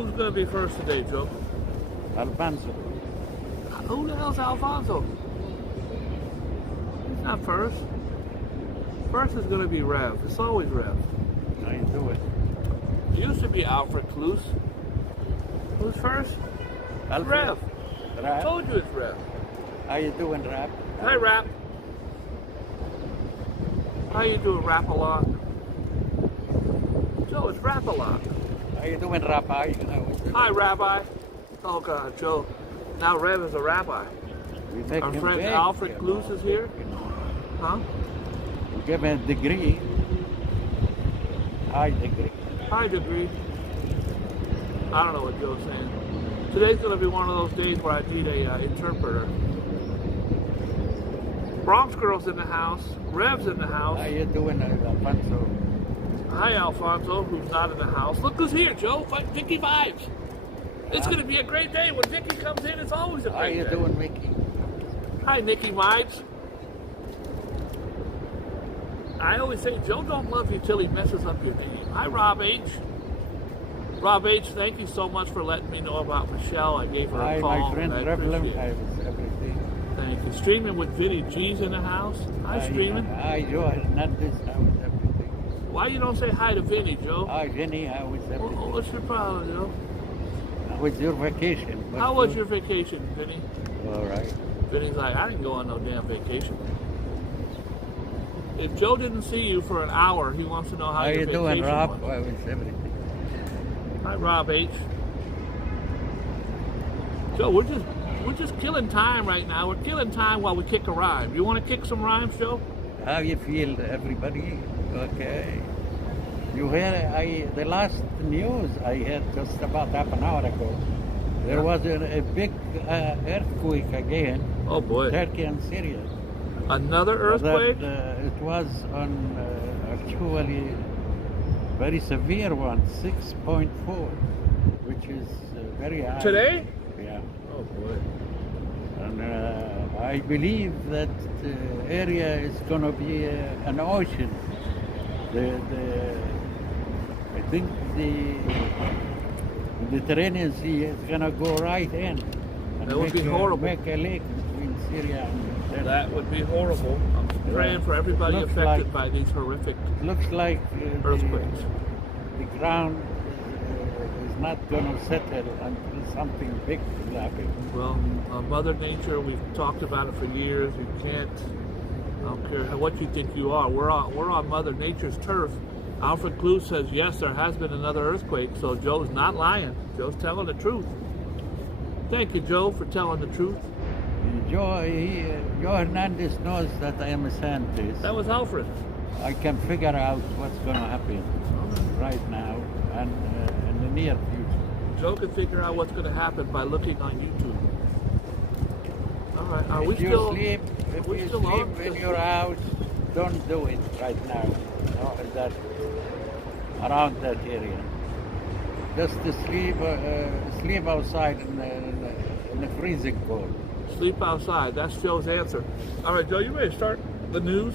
Who's going to be first today, Joe? Alfonso. Who the hell's Alfonso? He's not first. First is going to be Rev. It's always Rev. How you doing? It used to be Alfred Cluse. Who's first? Rev. I Rap. told you it's Rev. How you doing, Rap? Hi, Rap. How you doing, Rap-a-lot? Joe, it's Rap-a-lot. How you doing, Rabbi? Hi, Rabbi. Oh, God, Joe. Now Rev is a rabbi. We make Our him friend big, Alfred you Cluse know. is here. Huh? We give him a degree. High degree. High degree. I don't know what Joe's saying. Today's going to be one of those days where I need a interpreter. Bronx Girl's in the house. Rev's in the house. How you doing, Alfonso? Hi, Alfonso, who's not in the house. Look who's here, Joe. Vicky Vibes. It's going to be a great day. When Vicky comes in, it's always a How great you day. doing, Mickey? Hi, Nikki Vibes. I always say Joe don't love you till he messes up your game. Hi, Rob H. Rob H, thank you so much for letting me know about Michelle. I gave her a Hi, call. my friend and I Reverend. appreciate I it. was everything. Thank you. Streaming with Vinny G's in the house. Hi, streaming. Hi, Joe Hernandez. How was everything? Why you don't say hi to Vinny, Joe? Hi, Vinny. How was everything? What's your problem, Joe? How was your vacation? How was your vacation, Vinny? All right. Vinny's like, I didn't go on no damn vacation. If Joe didn't see you for an hour, he wants to know how How your you vacation doing, Rob? was. How was everything? Hi, Rob H. Joe, we're just killing time right now. We're killing time while we kick a rhyme. You want to kick some rhymes, Joe? How you feel, everybody? Okay. You hear the last news I had just about half an hour ago. There was a big earthquake again. Oh boy. Turkey and Syria. Another earthquake? It was on actually very severe one, 6.4, which is very high. Today? Yeah. Oh boy. And I believe that the area is going to be an ocean. I think the Mediterranean Sea is going to go right in. And That would be horrible. Make a lake between Syria and Turkey. That would be horrible. I'm praying for everybody Looks affected like- by these horrific Looks like earthquakes. the ground is not going to settle until something big will happen. Well, Mother Nature, we've talked about it for years. You can't, I don't care what you think you are. We're on Mother Nature's turf. Alfred Cluse says, yes, there has been another earthquake, so Joe's not lying. Joe's telling the truth. Thank you, Joe, for telling the truth. Joe Hernandez knows that I am a scientist. That was Alfred. I can figure out what's going to happen right now and in the near future. Joe can figure out what's going to happen by looking on YouTube. All right, are we If you still? sleep, if we you still sleep on? in your house, don't do it right now. In that, around that area. Just to sleep outside in the freezing cold. Sleep outside. That's Joe's answer. All right, Joe, you ready to start the news?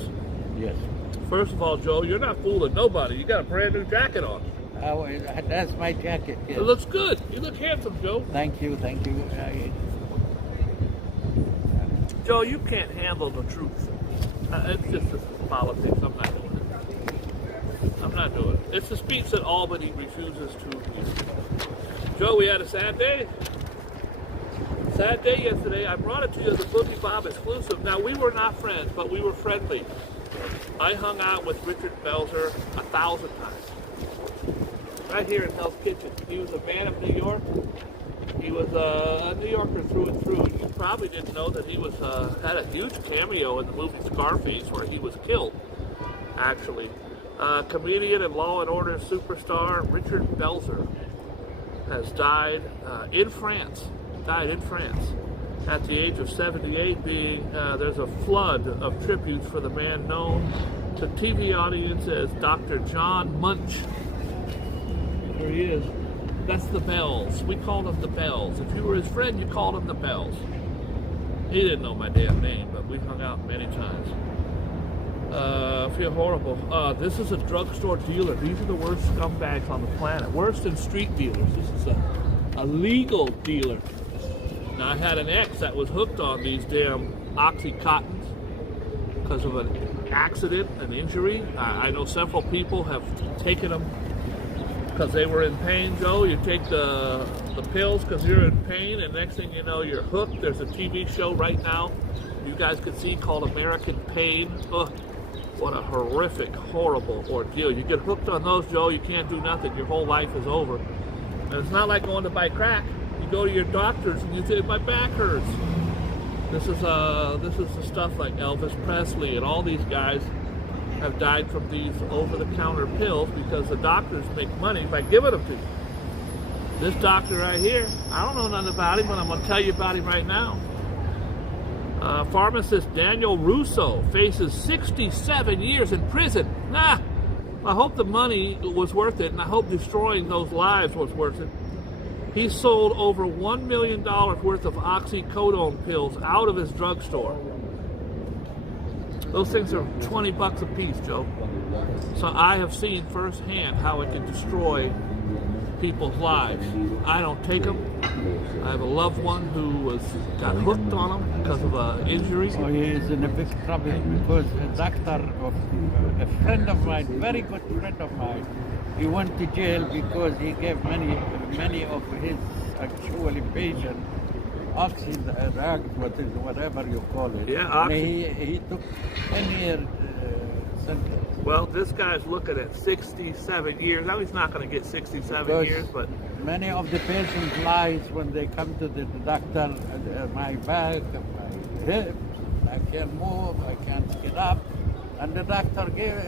Yes. First of all, Joe, you're not fooling nobody. You got a brand new jacket on. That's my jacket. Yes. It looks good. You look handsome, Joe. Thank you. Joe, you can't handle the truth. It's just politics. I'm not doing it. I'm not doing it. It's the speech that Albany refuses to use. Joe, we had a sad day. Sad day yesterday. I brought it to you as a Boogie Bob exclusive. Now, we were not friends, but we were friendly. I hung out with Richard Belzer 1,000 times. Right here in Hell's Kitchen. He was a man of New York. He was a New Yorker through and through. You probably didn't know that he was had a huge cameo in the movie Scarface, where he was killed, actually. Comedian and Law and Order superstar Richard Belzer has died in France. Died in France at the age of 78. There's a flood of tributes for the man known to TV audience as Dr. John Munch. There he is. That's the Bells. We called him the Bells. If you were his friend, you called him the Bells. He didn't know my damn name, but we hung out many times. Feel horrible. This is a drugstore dealer. These are the worst scumbags on the planet. Worse than street dealers. This is a legal dealer. Now, I had an ex that was hooked on these damn Oxycontins because of an accident, an injury. I know several people have taken them because they were in pain, Joe. You take the pills because you're in pain, and next thing you know, you're hooked. There's a TV show right now you guys can see called American Pain. Ugh, what a horrific, horrible ordeal. You get hooked on those, Joe, you can't do nothing. Your whole life is over. And it's not like going to buy crack. You go to your doctors and you say, my back hurts. This is the stuff like Elvis Presley and all these guys have died from these over-the-counter pills because the doctors make money by giving them to you. This doctor right here, I don't know nothing about him, but I'm going to tell you about him right now. Pharmacist Daniel Russo faces 67 years in prison. I hope the money was worth it, and I hope destroying those lives was worth it. He sold over $1 million worth of oxycodone pills out of his drugstore. Those things are $20 a piece, Joe. So I have seen firsthand how it can destroy people's lives. I don't take them. I have a loved one who got hooked on them because of an injury. Oh, he is in a big trouble because a friend of mine, very good friend of mine, he went to jail because he gave many of his actually patients drugs, whatever you call it. Yeah, oxy. He took 10-year sentence. Well, this guy's looking at 67 years. Now he's not going to get 67 Because years, but many of the patients lies when they come to the doctor. My back, my hip, I can't move, I can't get up, and the doctor gave.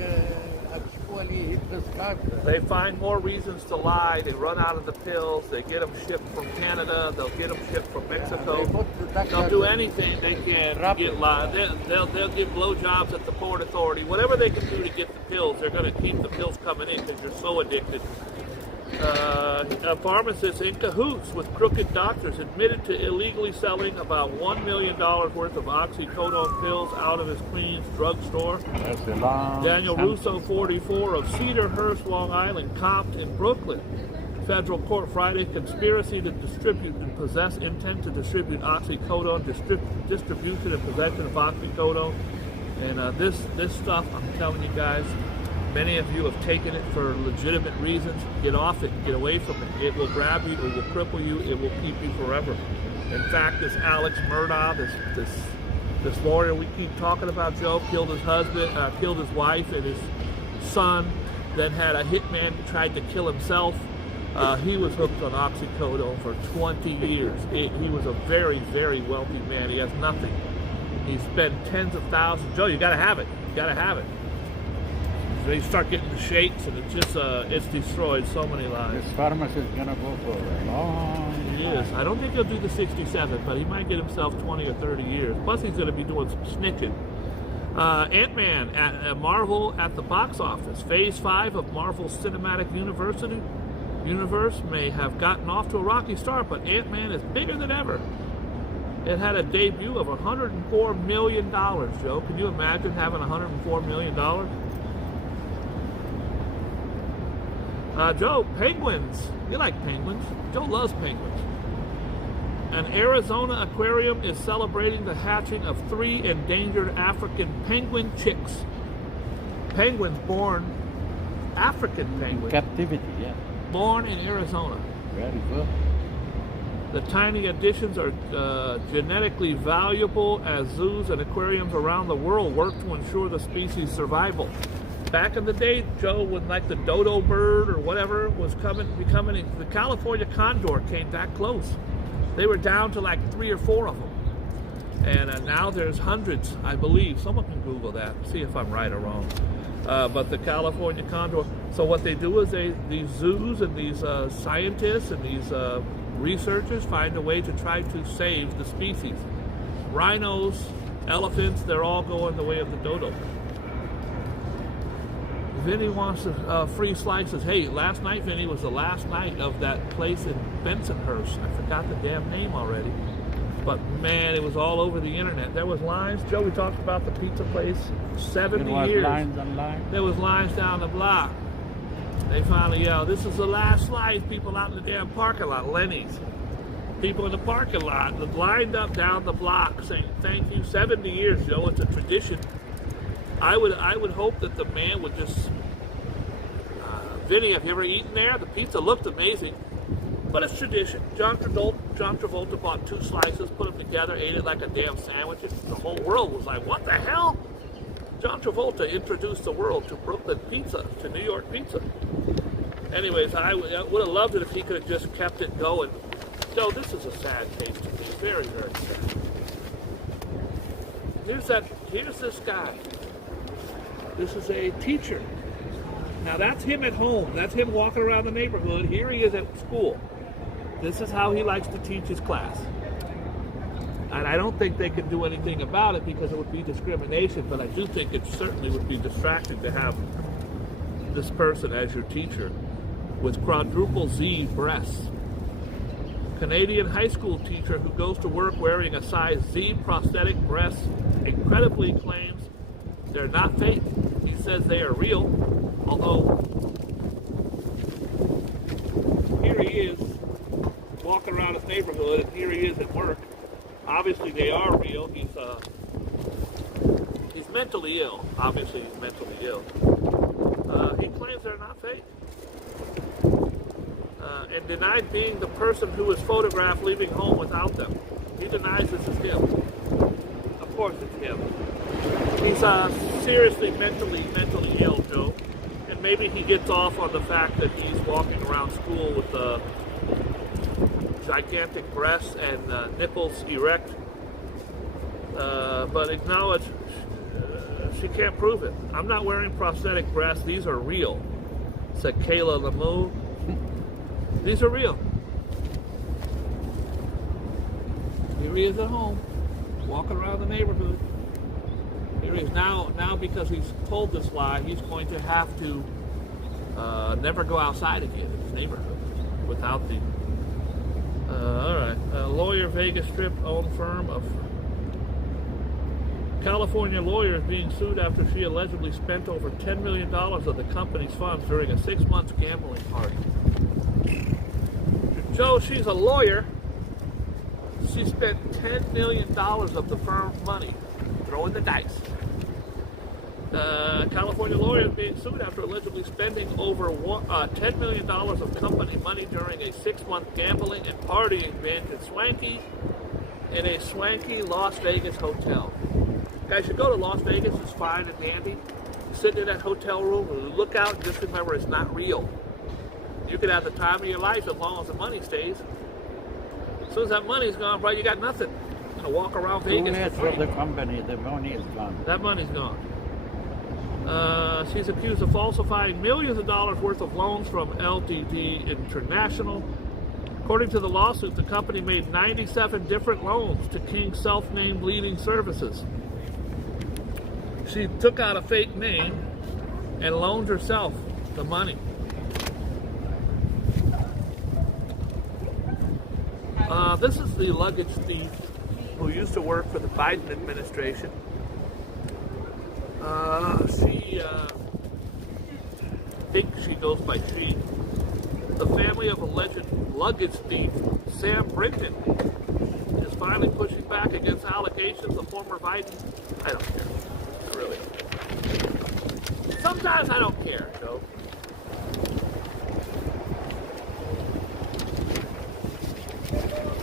Actually, he prescribed. They find more reasons to lie. They run out of the pills. They get them shipped from Canada. They'll get them shipped from Mexico. They'll do anything they can to get lied. They'll give blowjobs at the Port Authority. Whatever they can do to get the pills, they're going to keep the pills coming in because you're so addicted. A pharmacist in cahoots with crooked doctors admitted to illegally selling about $1 million worth of oxycodone pills out of his Queens drugstore. That's a long Daniel Russo, 44, of Cedarhurst, Long Island, copped in Brooklyn. Federal court Friday, conspiracy to distribute and possess, intent to distribute oxycodone, distribution and possession of oxycodone. And this stuff, I'm telling you guys, many of you have taken it for legitimate reasons. Get off it. Get away from it. It will grab you. It will cripple you. It will keep you forever. In fact, this Alex Murdaugh, this lawyer we keep talking about, Joe, killed his husband, killed his wife and his son, then had a hitman who tried to kill himself. He was hooked on oxycodone for 20 years. He was a very, very wealthy man. He has nothing. He spent tens of thousands. Joe, you got to have it. You got to have it. They start getting the shakes, and it's destroyed so many lives. This pharmacist is gonna go for a long time. He is. I don't think he'll do the 67, but he might get himself 20 or 30 years. Plus, he's going to be doing some snitching. Ant-Man at Marvel at the box office. Phase 5 of Marvel's Cinematic Universe may have gotten off to a rocky start, but Ant-Man is bigger than ever. It had a debut of $104 million, Joe. Can you imagine having $104 million? Joe, penguins. You like penguins. Joe loves penguins. An Arizona aquarium is celebrating the hatching of 3 endangered African penguin chicks. Penguins born, African penguins. Captivity, yeah. Born in Arizona. Very good. The tiny additions are genetically valuable as zoos and aquariums around the world work to ensure the species' survival. Back in the day, Joe, when like the dodo bird or whatever was becoming, the California condor came that close. They were down to like 3 or 4 of them. And now there's hundreds, I believe. Someone can Google that, see if I'm right or wrong. But the California condor, so what they do is these zoos and these scientists and these researchers find a way to try to save the species. Rhinos, elephants, they're all going the way of the dodo. Vinny wants free slices. Hey, last night, Vinny, was the last night of that place in Bensonhurst. I forgot the damn name already. But man, it was all over the internet. There was lines. Joe, we talked about the pizza place. 70 There was years. lines and lines. There was lines down the block. They finally yelled, "This is the last slice." People out in the damn parking lot, Lenny's. People in the parking lot lined up down the block saying, "Thank you." 70 years, Joe. It's a tradition. I would hope that the man would just. Vinny, have you ever eaten there? The pizza looked amazing, but it's tradition. John Travolta bought 2 slices, put them together, ate it like a damn sandwich. The whole world was like, "What the hell?" John Travolta introduced the world to Brooklyn pizza, to New York pizza. Anyways, I would have loved it if he could have just kept it going. So this is a sad case to me. Very, very sad. Here's this guy. This is a teacher. Now that's him at home. That's him walking around the neighborhood. Here he is at school. This is how he likes to teach his class. And I don't think they can do anything about it because it would be discrimination, but I do think it certainly would be distracting to have this person as your teacher with quadruple Z breasts. Canadian high school teacher who goes to work wearing a size Z prosthetic breasts incredibly claims they're not fake. He says they are real, although here he is walking around his neighborhood and here he is at work. Obviously they are real. He's mentally ill. Obviously he's mentally ill. He claims they're not fake. And denied being the person who was photographed leaving home without them. He denies this is him. Of course it's him. He's seriously mentally ill, Joe. And maybe he gets off on the fact that he's walking around school with gigantic breasts and nipples erect. But acknowledge she can't prove it. "I'm not wearing prosthetic breasts. These are real," said Kayla Lamoo. These are real. Here he is at home, walking around the neighborhood. Here he is now because he's told this lie, he's going to have to never go outside again in his neighborhood without the. All right, a lawyer, Vegas Strip owned firm of California lawyer is being sued after she allegedly spent over $10 million of the company's funds during a 6-month gambling party. Joe, she's a lawyer. She spent $10 million of the firm's money throwing the dice. California lawyer is being sued after allegedly spending over $10 million of company money during a 6-month gambling and partying binge in a swanky Las Vegas hotel. Guys, you go to Las Vegas, it's fine and dandy. Sitting in that hotel room, look out and just remember it's not real. You could have the time of your life as long as the money stays. As soon as that money's gone, bro, you got nothing. You're going to walk around Vegas for the company, the money is gone. That money's gone. She's accused of falsifying millions of dollars worth of loans from LTD International. According to the lawsuit, the company made 97 different loans to King's self-named leading services. She took out a fake name and loaned herself the money. This is the luggage thief who used to work for the Biden administration. She thinks she goes by she. The family of alleged luggage thief Sam Brinton is finally pushing back against allegations of former Biden. I don't care. Really. Sometimes I don't care, Joe.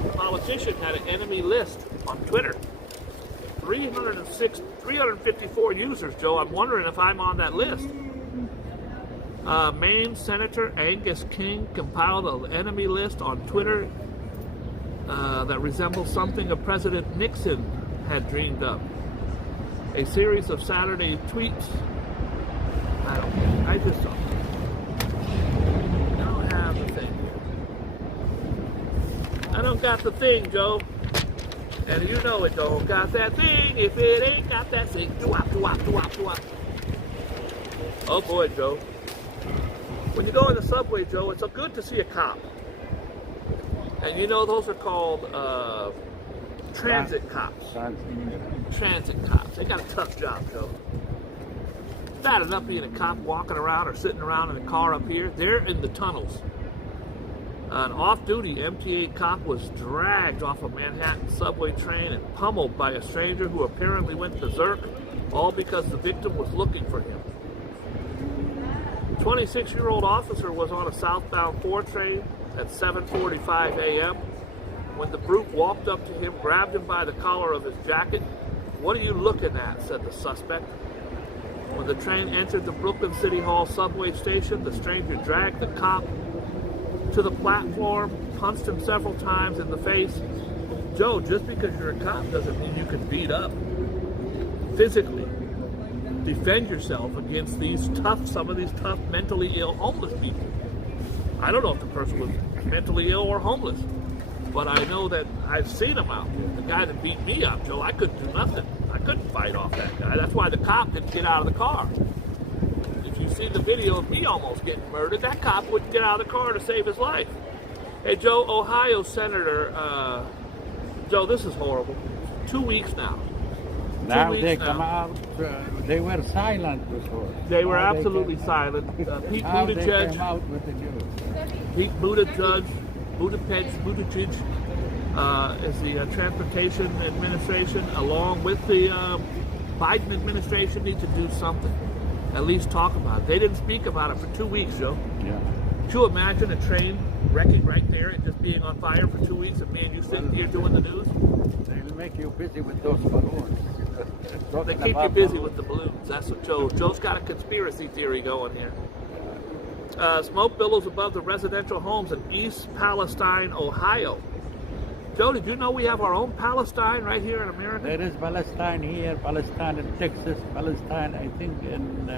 A politician had an enemy list on Twitter. 354 users, Joe. I'm wondering if I'm on that list. Maine Senator Angus King compiled an enemy list on Twitter that resembles something a President Nixon had dreamed up. A series of Saturday tweets. I don't care. I just don't. I don't have the thing. I don't got the thing, Joe. And you know it don't got that thing. If it ain't got that thing, do-wop, do-wop, do-wop, do-wop. Oh boy, Joe. When you go in the subway, Joe, it's good to see a cop. And you know those are called transit cops. Transit cops. They got a tough job, Joe. Bad enough being a cop walking around or sitting around in a car up here. They're in the tunnels. An off-duty MTA cop was dragged off a Manhattan subway train and pummeled by a stranger who apparently went berserk, all because the victim was looking for him. 26-year-old officer was on a southbound 4 train at 7:45 a.m. when the brute walked up to him, grabbed him by the collar of his jacket. "What are you looking at?" said the suspect. When the train entered the Brooklyn City Hall subway station, the stranger dragged the cop to the platform, punched him several times in the face. Joe, just because you're a cop doesn't mean you can beat up physically. Defend yourself against some of these tough, mentally ill, homeless people. I don't know if the person was mentally ill or homeless, but I know that I've seen him out there. The guy that beat me up, Joe, I couldn't do nothing. I couldn't fight off that guy. That's why the cop didn't get out of the car. If you see the video of me almost getting murdered, that cop wouldn't get out of the car to save his life. Hey, Joe, Ohio Senator, Joe, this is horrible. 2 weeks now. Now they come out, they were silent before. They were absolutely silent. Pete How they Buttigieg, came out with the news. Pete Buttigieg is the Transportation Administration, along with the Biden administration, need to do something. At least talk about it. They didn't speak about it for 2 weeks, Joe. Yeah. Could you imagine a train wrecking right there and just being on fire for 2 weeks and me and you sitting here doing the news? They'll make you busy with those balloons. They keep you busy with the balloons. That's what Joe's got a conspiracy theory going here. Smoke billows above the residential homes in East Palestine, Ohio. Joe, did you know we have our own Palestine right here in America? There is Palestine here, Palestine in Texas, Palestine, I think, in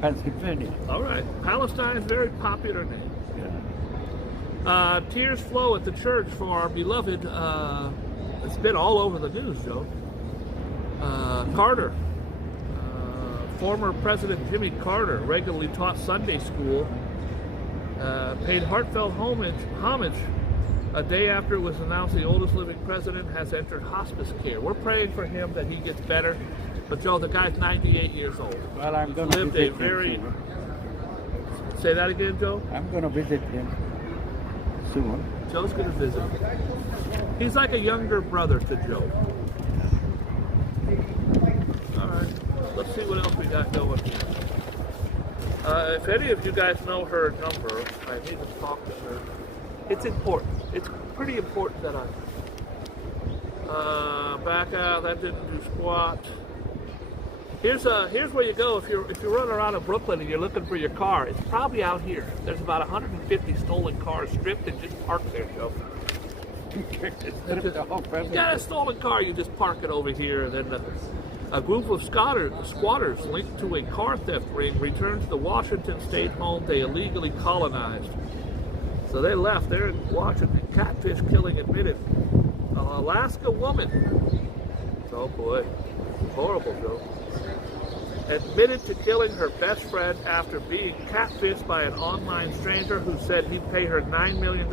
Pennsylvania. All right. Palestine is a very popular name. Yeah. Tears flow at the church for our beloved, it's been all over the news, Joe. Carter. Former President Jimmy Carter regularly taught Sunday school, paid heartfelt homage a day after it was announced the oldest living president has entered hospice care. We're praying for him that he gets better. But Joe, the guy's 98 years old. Well, I'm going to visit him soon. Say that again, Joe? I'm going to visit him soon. Joe's going to visit him. He's like a younger brother to Joe. All right. Let's see what else we got going here. If any of you guys know her number, I need to talk to her. It's important. It's pretty important that I back out. That didn't do squat. Here's where you go if you're running around in Brooklyn and you're looking for your car. It's probably out here. There's about 150 stolen cars stripped and just parked there, Joe. You got a stolen car, you just park it over here, and then a group of squatters linked to a car theft ring returned to the Washington state home they illegally colonized. So they left. They're in Washington. Catfish killing admitted. An Alaska woman. Oh boy, horrible, Joe. Admitted to killing her best friend after being catfished by an online stranger who said he'd pay her $9 million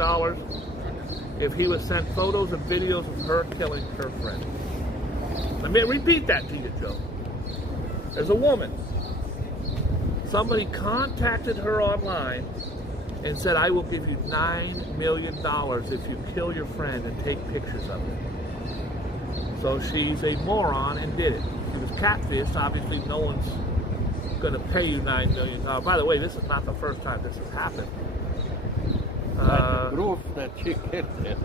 if he was sent photos and videos of her killing her friend. Let me repeat that to you, Joe. There's a woman. Somebody contacted her online and said, I will give you $9 million if you kill your friend and take pictures of it. So she's a moron and did it. She was catfished. Obviously, no one's going to pay you $9 million. By the way, this is not the first time this has happened. Proof that she killed it.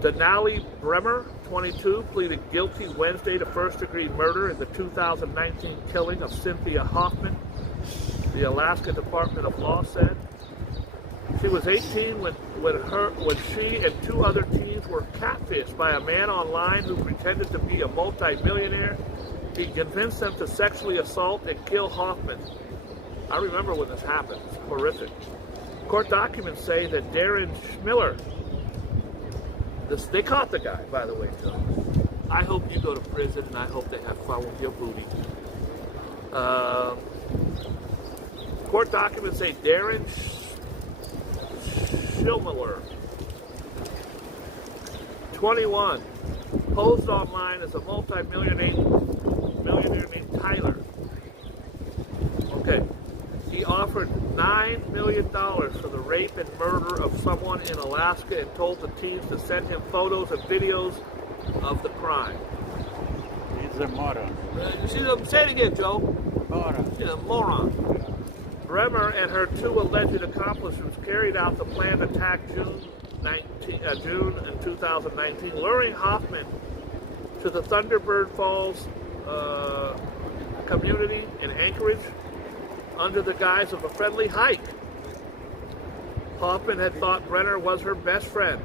Denali Bremer, 22, pleaded guilty Wednesday to first-degree murder in the 2019 killing of Cynthia Hoffman, the Alaska Department of Law said. She was 18 when she and 2 other teens were catfished by a man online who pretended to be a multi-millionaire. He convinced them to sexually assault and kill Hoffman. I remember when this happened. It's horrific. Court documents say that Darren Schmiller, they caught the guy, by the way, Joe. I hope you go to prison, and I hope they have fun with your booty. Court documents say Darren Schmiller 21. Posed online as a multi-millionaire named Tyler. Okay. He offered $9 million for the rape and murder of someone in Alaska and told the teens to send him photos and videos of the crime. He's a moron. You see them? Say it again, Joe. Moron. He's a moron. Bremer and her two alleged accomplices carried out the planned attack June in 2019, luring Hoffman to the Thunderbird Falls community in Anchorage under the guise of a friendly hike. Hoffman had thought Brenner was her best friend.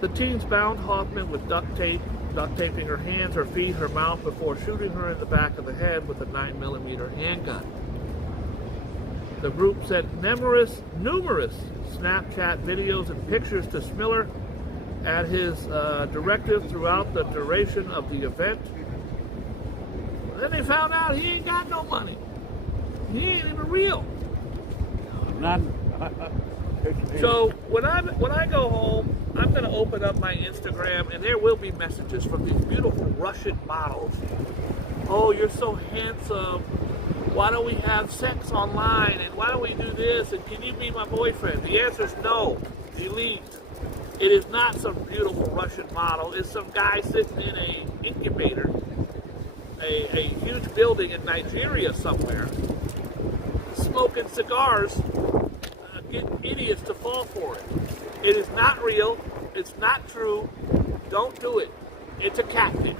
The teens bound Hoffman with duct taping her hands, her feet, her mouth before shooting her in the back of the head with a 9mm handgun. The group sent numerous Snapchat videos and pictures to Smiller at his directive throughout the duration of the event. Then they found out he ain't got no money. He ain't even real. None. So when I go home, I'm going to open up my Instagram, and there will be messages from these beautiful Russian models. Oh, you're so handsome. Why don't we have sex online? And why don't we do this? And can you be my boyfriend? The answer is no. Delete. It is not some beautiful Russian model. It's some guy sitting in a incubator, a huge building in Nigeria somewhere, smoking cigars, getting idiots to fall for it. It is not real. It's not true. Don't do it. It's a tactic.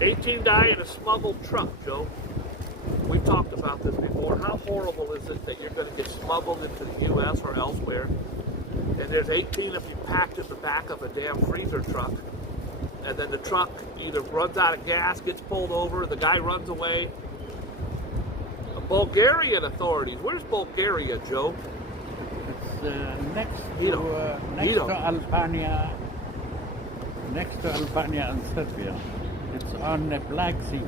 18 die in a smuggled truck, Joe. We've talked about this before. How horrible is it that you're going to get smuggled into the U.S. or elsewhere, and there's 18 of you packed in the back of a damn freezer truck, and then the truck either runs out of gas, gets pulled over, the guy runs away. Bulgarian authorities. Where's Bulgaria, Joe? It's next to Albania. Next to Albania and Serbia. It's on the Black Sea.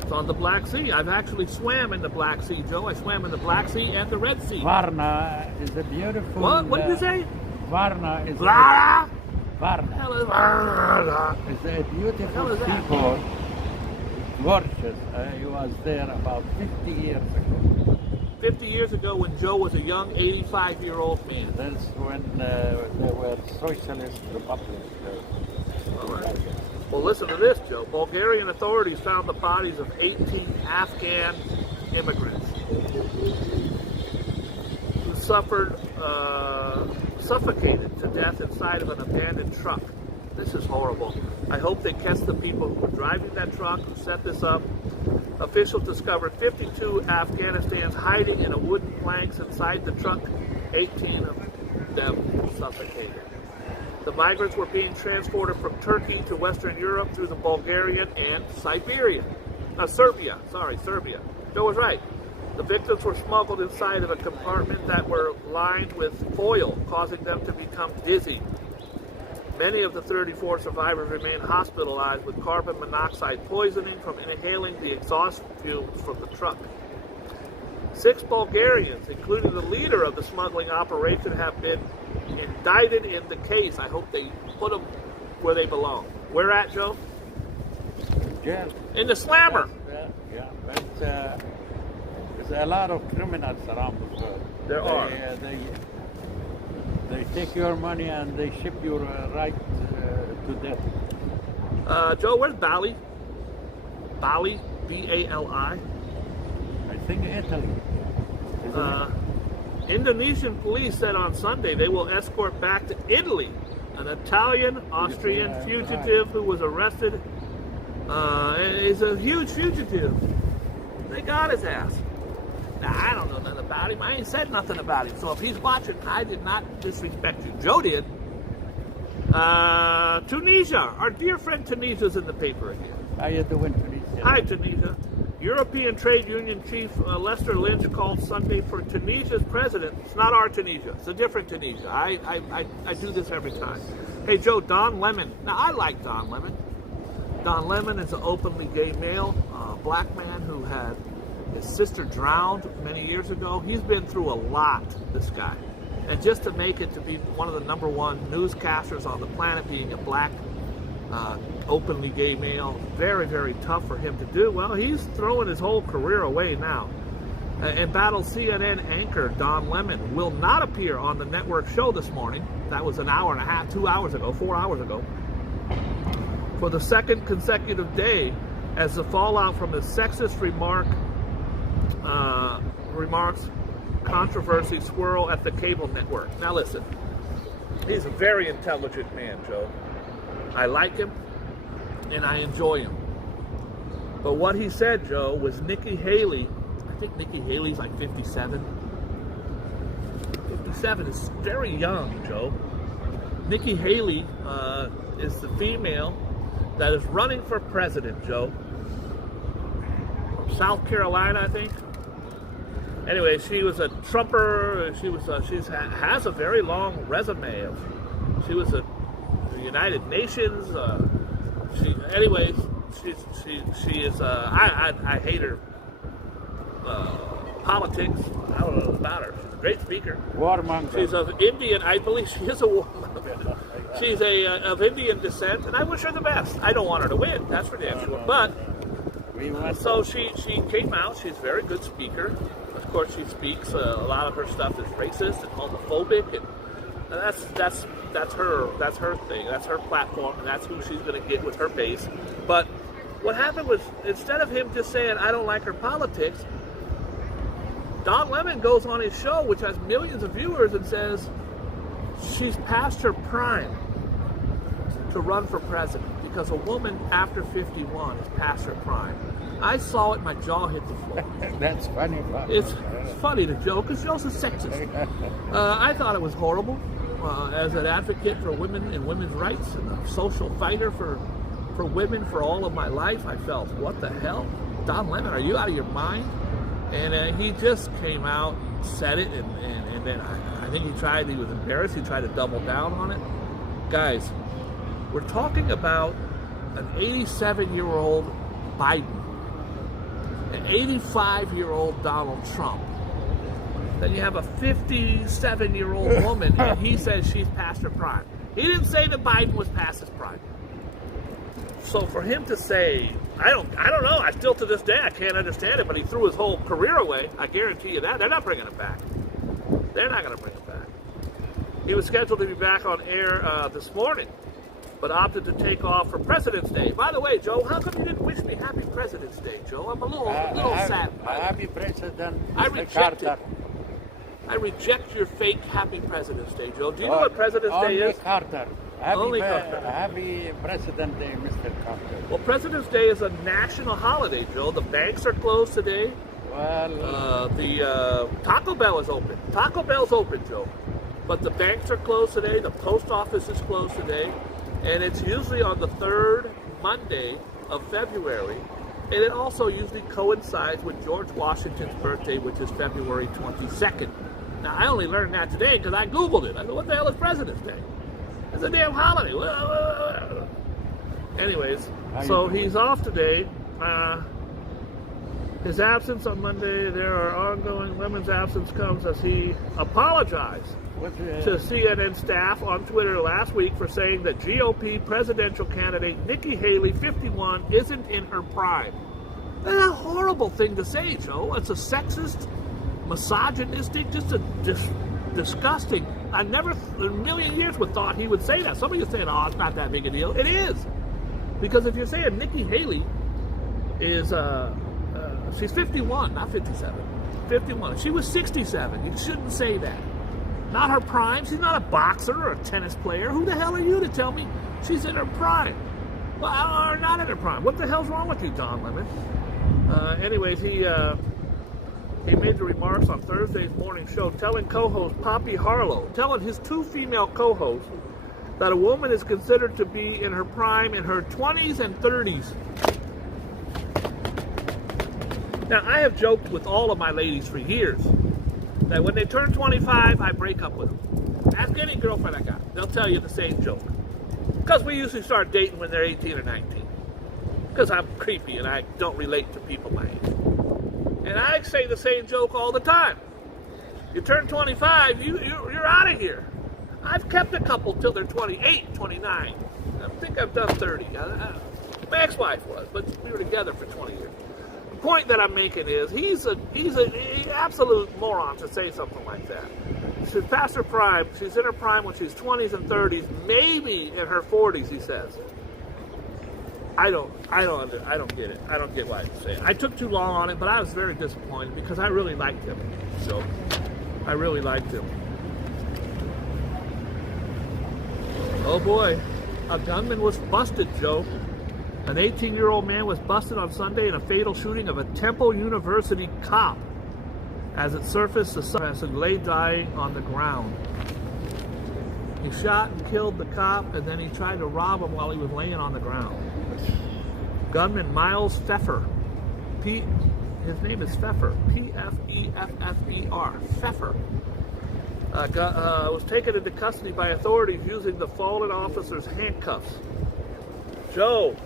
It's on the Black Sea. I've actually swam in the Black Sea, Joe. I swam in the Black Sea and the Red Sea. Varna is a beautiful... What? What did you say? Varna is Varna? Varna. Hell is Varna? It's a beautiful people. Gorgeous. I was there about 50 years ago. 50 years ago when Joe was a young 85-year-old man. That's when there were socialist republics. All right. Well, listen to this, Joe. Bulgarian authorities found the bodies of 18 Afghan immigrants who suffocated to death inside of an abandoned truck. This is horrible. I hope they catch the people who were driving that truck, who set this up. Officials discovered 52 Afghanistans hiding in a wooden planks inside the truck. 18 of them suffocated. The migrants were being transported from Turkey to Western Europe through the Bulgarian and Serbia. Serbia. Joe was right. The victims were smuggled inside of a compartment that were lined with foil, causing them to become dizzy. Many of the 34 survivors remain hospitalized with carbon monoxide poisoning from inhaling the exhaust fumes from the truck. 6 Bulgarians, including the leader of the smuggling operation, have been indicted in the case. I hope they put them where they belong. Where at, Joe? Yeah. In the slammer. Yeah, but there's a lot of criminals around the world. There are. They take your money and they ship you right to death. Joe, where's Bali? Bali, B-A-L-I. I think Italy. Indonesian police said on Sunday they will escort back to Italy an Italian-Austrian fugitive who was arrested. He's a huge fugitive. They got his ass. Now, I don't know nothing about him. I ain't said nothing about him. So if he's watching, I did not disrespect you. Joe did. Tunisia. Our dear friend Tunisia's in the paper again. How you doing, Tunisia? Hi, Tunisia. European Trade Union Chief Lester Lynch called Sunday for Tunisia's president. It's not our Tunisia. It's a different Tunisia. I do this every time. Hey, Joe, Don Lemon. Now, I like Don Lemon. Don Lemon is an openly gay male, black man who had his sister drowned many years ago. He's been through a lot, this guy. And just to make it to be one of the #1 newscasters on the planet, being a black, openly gay male, very, very tough for him to do. Well, he's throwing his whole career away now. Embattled CNN anchor Don Lemon will not appear on the network show this morning. That was an hour and a half, 2 hours ago, 4 hours ago. For the second consecutive day, as the fallout from his sexist remarks controversy swirl at the cable network. Now listen, he's a very intelligent man, Joe. I like him and I enjoy him. But what he said, Joe, was Nikki Haley. I think Nikki Haley's like 57. 57 is very young, Joe. Nikki Haley is the female that is running for president, Joe. From South Carolina, I think. Anyway, she was a Trumper. She has a very long resume. She was a United Nations. She is. I hate her politics. I don't know about her. She's a great speaker. Warmonger. She's of Indian. I believe she is a warmonger. She's of Indian descent, and I wish her the best. I don't want her to win. That's for damn sure. But so she came out. She's a very good speaker. Of course, she speaks. A lot of her stuff is racist and homophobic, and that's her thing. That's her platform, and that's who she's going to get with her base. But what happened was, instead of him just saying, "I don't like her politics," Don Lemon goes on his show, which has millions of viewers, and says she's past her prime to run for president, because a woman after 51 is past her prime. I saw it, my jaw hit the floor. That's funny. It's funny to Joe, because Joe's a sexist. I thought it was horrible. As an advocate for women and women's rights, and a social fighter for women for all of my life, I felt, what the hell? Don Lemon, are you out of your mind? And he just came out, said it, and then I think he was embarrassed. He tried to double down on it. Guys, we're talking about an 87-year-old Biden, an 85-year-old Donald Trump. Then you have a 57-year-old woman, and he says she's past her prime. He didn't say that Biden was past his prime. So for him to say, I don't know. I still, to this day, I can't understand it. But he threw his whole career away. I guarantee you that. They're not bringing it back. They're not going to bring it back. He was scheduled to be back on air this morning, but opted to take off for President's Day. By the way, Joe, how come you didn't wish me Happy President's Day, Joe? I'm a little sad. Happy President, I Mr. reject Carter. it. I reject your fake Happy President's Day, Joe. Do you know what President's Day is? Carter. Only Carter. Happy President Day, Mr. Carter. Well, President's Day is a national holiday, Joe. The banks are closed today. Well, The Taco Bell is open. Taco Bell's open, Joe. But the banks are closed today. The post office is closed today. And it's usually on the third Monday of February. And it also usually coincides with George Washington's birthday, which is February 22nd. Now, I only learned that today because I Googled it. I go, what the hell is President's Day? It's a damn holiday. Anyways, so he's off today. His absence on Monday, there are ongoing. Lemon's absence comes as he apologized to CNN staff on Twitter last week for saying that GOP presidential candidate Nikki Haley, 51, isn't in her prime. That's a horrible thing to say, Joe. It's a sexist, misogynistic, just disgusting. I never in a million years would thought he would say that. Somebody is saying, oh, it's not that big a deal. It is. Because if you're saying Nikki Haley is, she's 51, not 57. 51. If she was 67, you shouldn't say that. Not her prime. She's not a boxer or a tennis player. Who the hell are you to tell me she's in her prime? Well, or not in her prime. What the hell's wrong with you, Don Lemon? Anyways, he made the remarks on Thursday's morning show, telling co-host Poppy Harlow, telling his two female co-hosts that a woman is considered to be in her prime in her 20s and 30s. Now, I have joked with all of my ladies for years that when they turn 25, I break up with them. Ask any girlfriend I got. They'll tell you the same joke. Because we usually start dating when they're 18 or 19. Because I'm creepy and I don't relate to people my age. And I say the same joke all the time. You turn 25, you're out of here. I've kept a couple till they're 28, 29. I think I've done 30. My ex-wife was, but we were together for 20 years. The point that I'm making is he's an absolute moron to say something like that. She's past her prime. She's in her prime when she's 20s and 30s, maybe in her 40s, he says. I don't get it. I don't get why he's saying it. I took too long on it, but I was very disappointed because I really liked him. So I really liked him. Oh boy, a gunman was busted, Joe. An 18-year-old man was busted on Sunday in a fatal shooting of a Temple University cop. As it surfaced, the suspect lay dying on the ground. He shot and killed the cop, and then he tried to rob him while he was laying on the ground. Gunman Miles Pfeffer. His name is Pfeffer. P-F-E-F-F-E-R. Pfeffer. Was taken into custody by authorities using the fallen officer's handcuffs. Joe,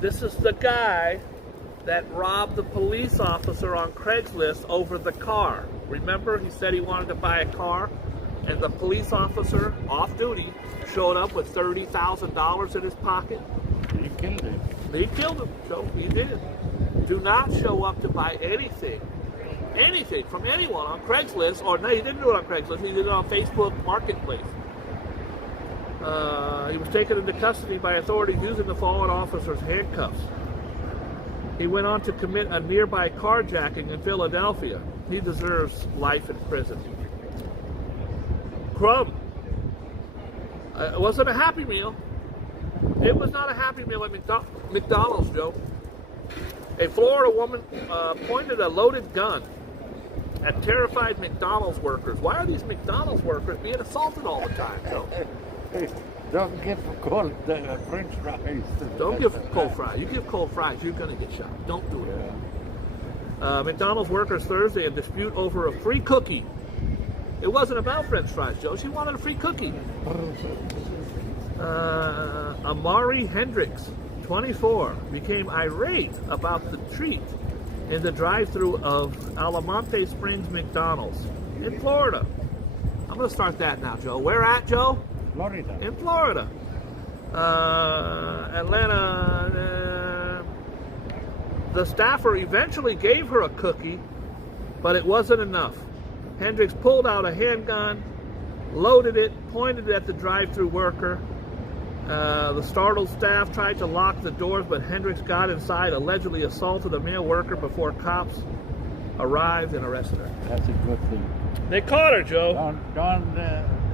this is the guy that robbed the police officer on Craigslist over the car. Remember, he said he wanted to buy a car, and the police officer, off duty, showed up with $30,000 in his pocket. He killed him. He killed him, Joe. He did. Do not show up to buy anything from anyone on Craigslist, or no, he didn't do it on Craigslist, he did it on Facebook Marketplace. He was taken into custody by authorities using the fallen officer's handcuffs. He went on to commit a nearby carjacking in Philadelphia. He deserves life in prison. Crumb. It wasn't a Happy Meal. It was not a Happy Meal at McDonald's, Joe. A Florida woman pointed a loaded gun at terrified McDonald's workers. Why are these McDonald's workers being assaulted all the time, Joe? Hey, don't give cold French fries. Don't give cold fries. You give cold fries, you're going to get shot. Don't do it. Yeah. McDonald's workers Thursday in dispute over a free cookie. It wasn't about French fries, Joe. She wanted a free cookie. Amari Hendricks, 24, became irate about the treat in the drive-thru of Alamonte Springs McDonald's in Florida. I'm going to start that now, Joe. Where at, Joe? Florida. In Florida. Atlanta. The staffer eventually gave her a cookie, but it wasn't enough. Hendricks pulled out a handgun, loaded it, pointed it at the drive-thru worker. The startled staff tried to lock the doors, but Hendricks got inside, allegedly assaulted a male worker before cops arrived and arrested her. That's a good thing. They caught her, Joe.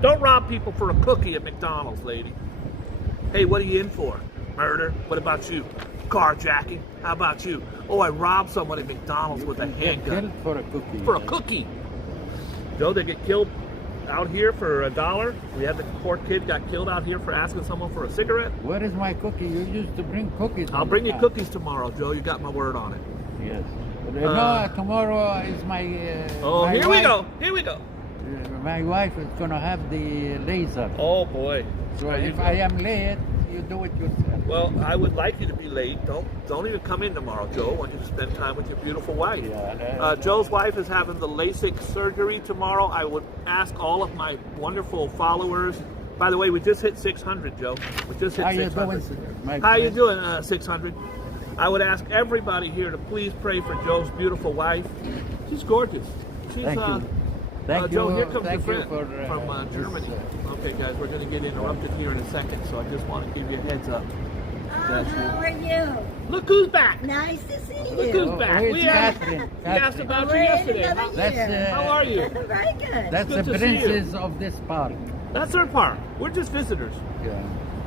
Don't rob people for a cookie at McDonald's, lady. Hey, what are you in for? Murder? What about you? Carjacking? How about you? Oh, I robbed someone at McDonald's with a handgun. Killed for a cookie. For a cookie. Joe, they get killed out here for $1. We had the poor kid got killed out here for asking someone for a cigarette. Where is my cookie? You used to bring cookies. I'll bring you cookies tomorrow, Joe. You got my word on it. Yes. No, tomorrow is my. My here we go. Here we go. My wife is gonna have the laser. Oh boy. So if I am late, you do it yourself. Well, I would like you to be late. Don't even come in tomorrow, Joe. I want you to spend time with your beautiful wife. Yeah, Joe's wife is having the LASIK surgery tomorrow. I would ask all of my wonderful followers. By the way, we just hit 600, Joe. We just hit 600. How you doing, 600? I would ask everybody here to please pray for Joe's beautiful wife. She's gorgeous. She's, Thank you. Thank Joe, you. here comes Thank your you friend from Germany. Okay, guys, we're going to get interrupted here in a second, so I just want to give you a heads up. How are you? Look who's back. Nice to see you. Look who's back. Where's We Catherine? asked about you yesterday. How are you? Very good. That's good the to see you. princess of this park. That's our park. We're just visitors. Yeah.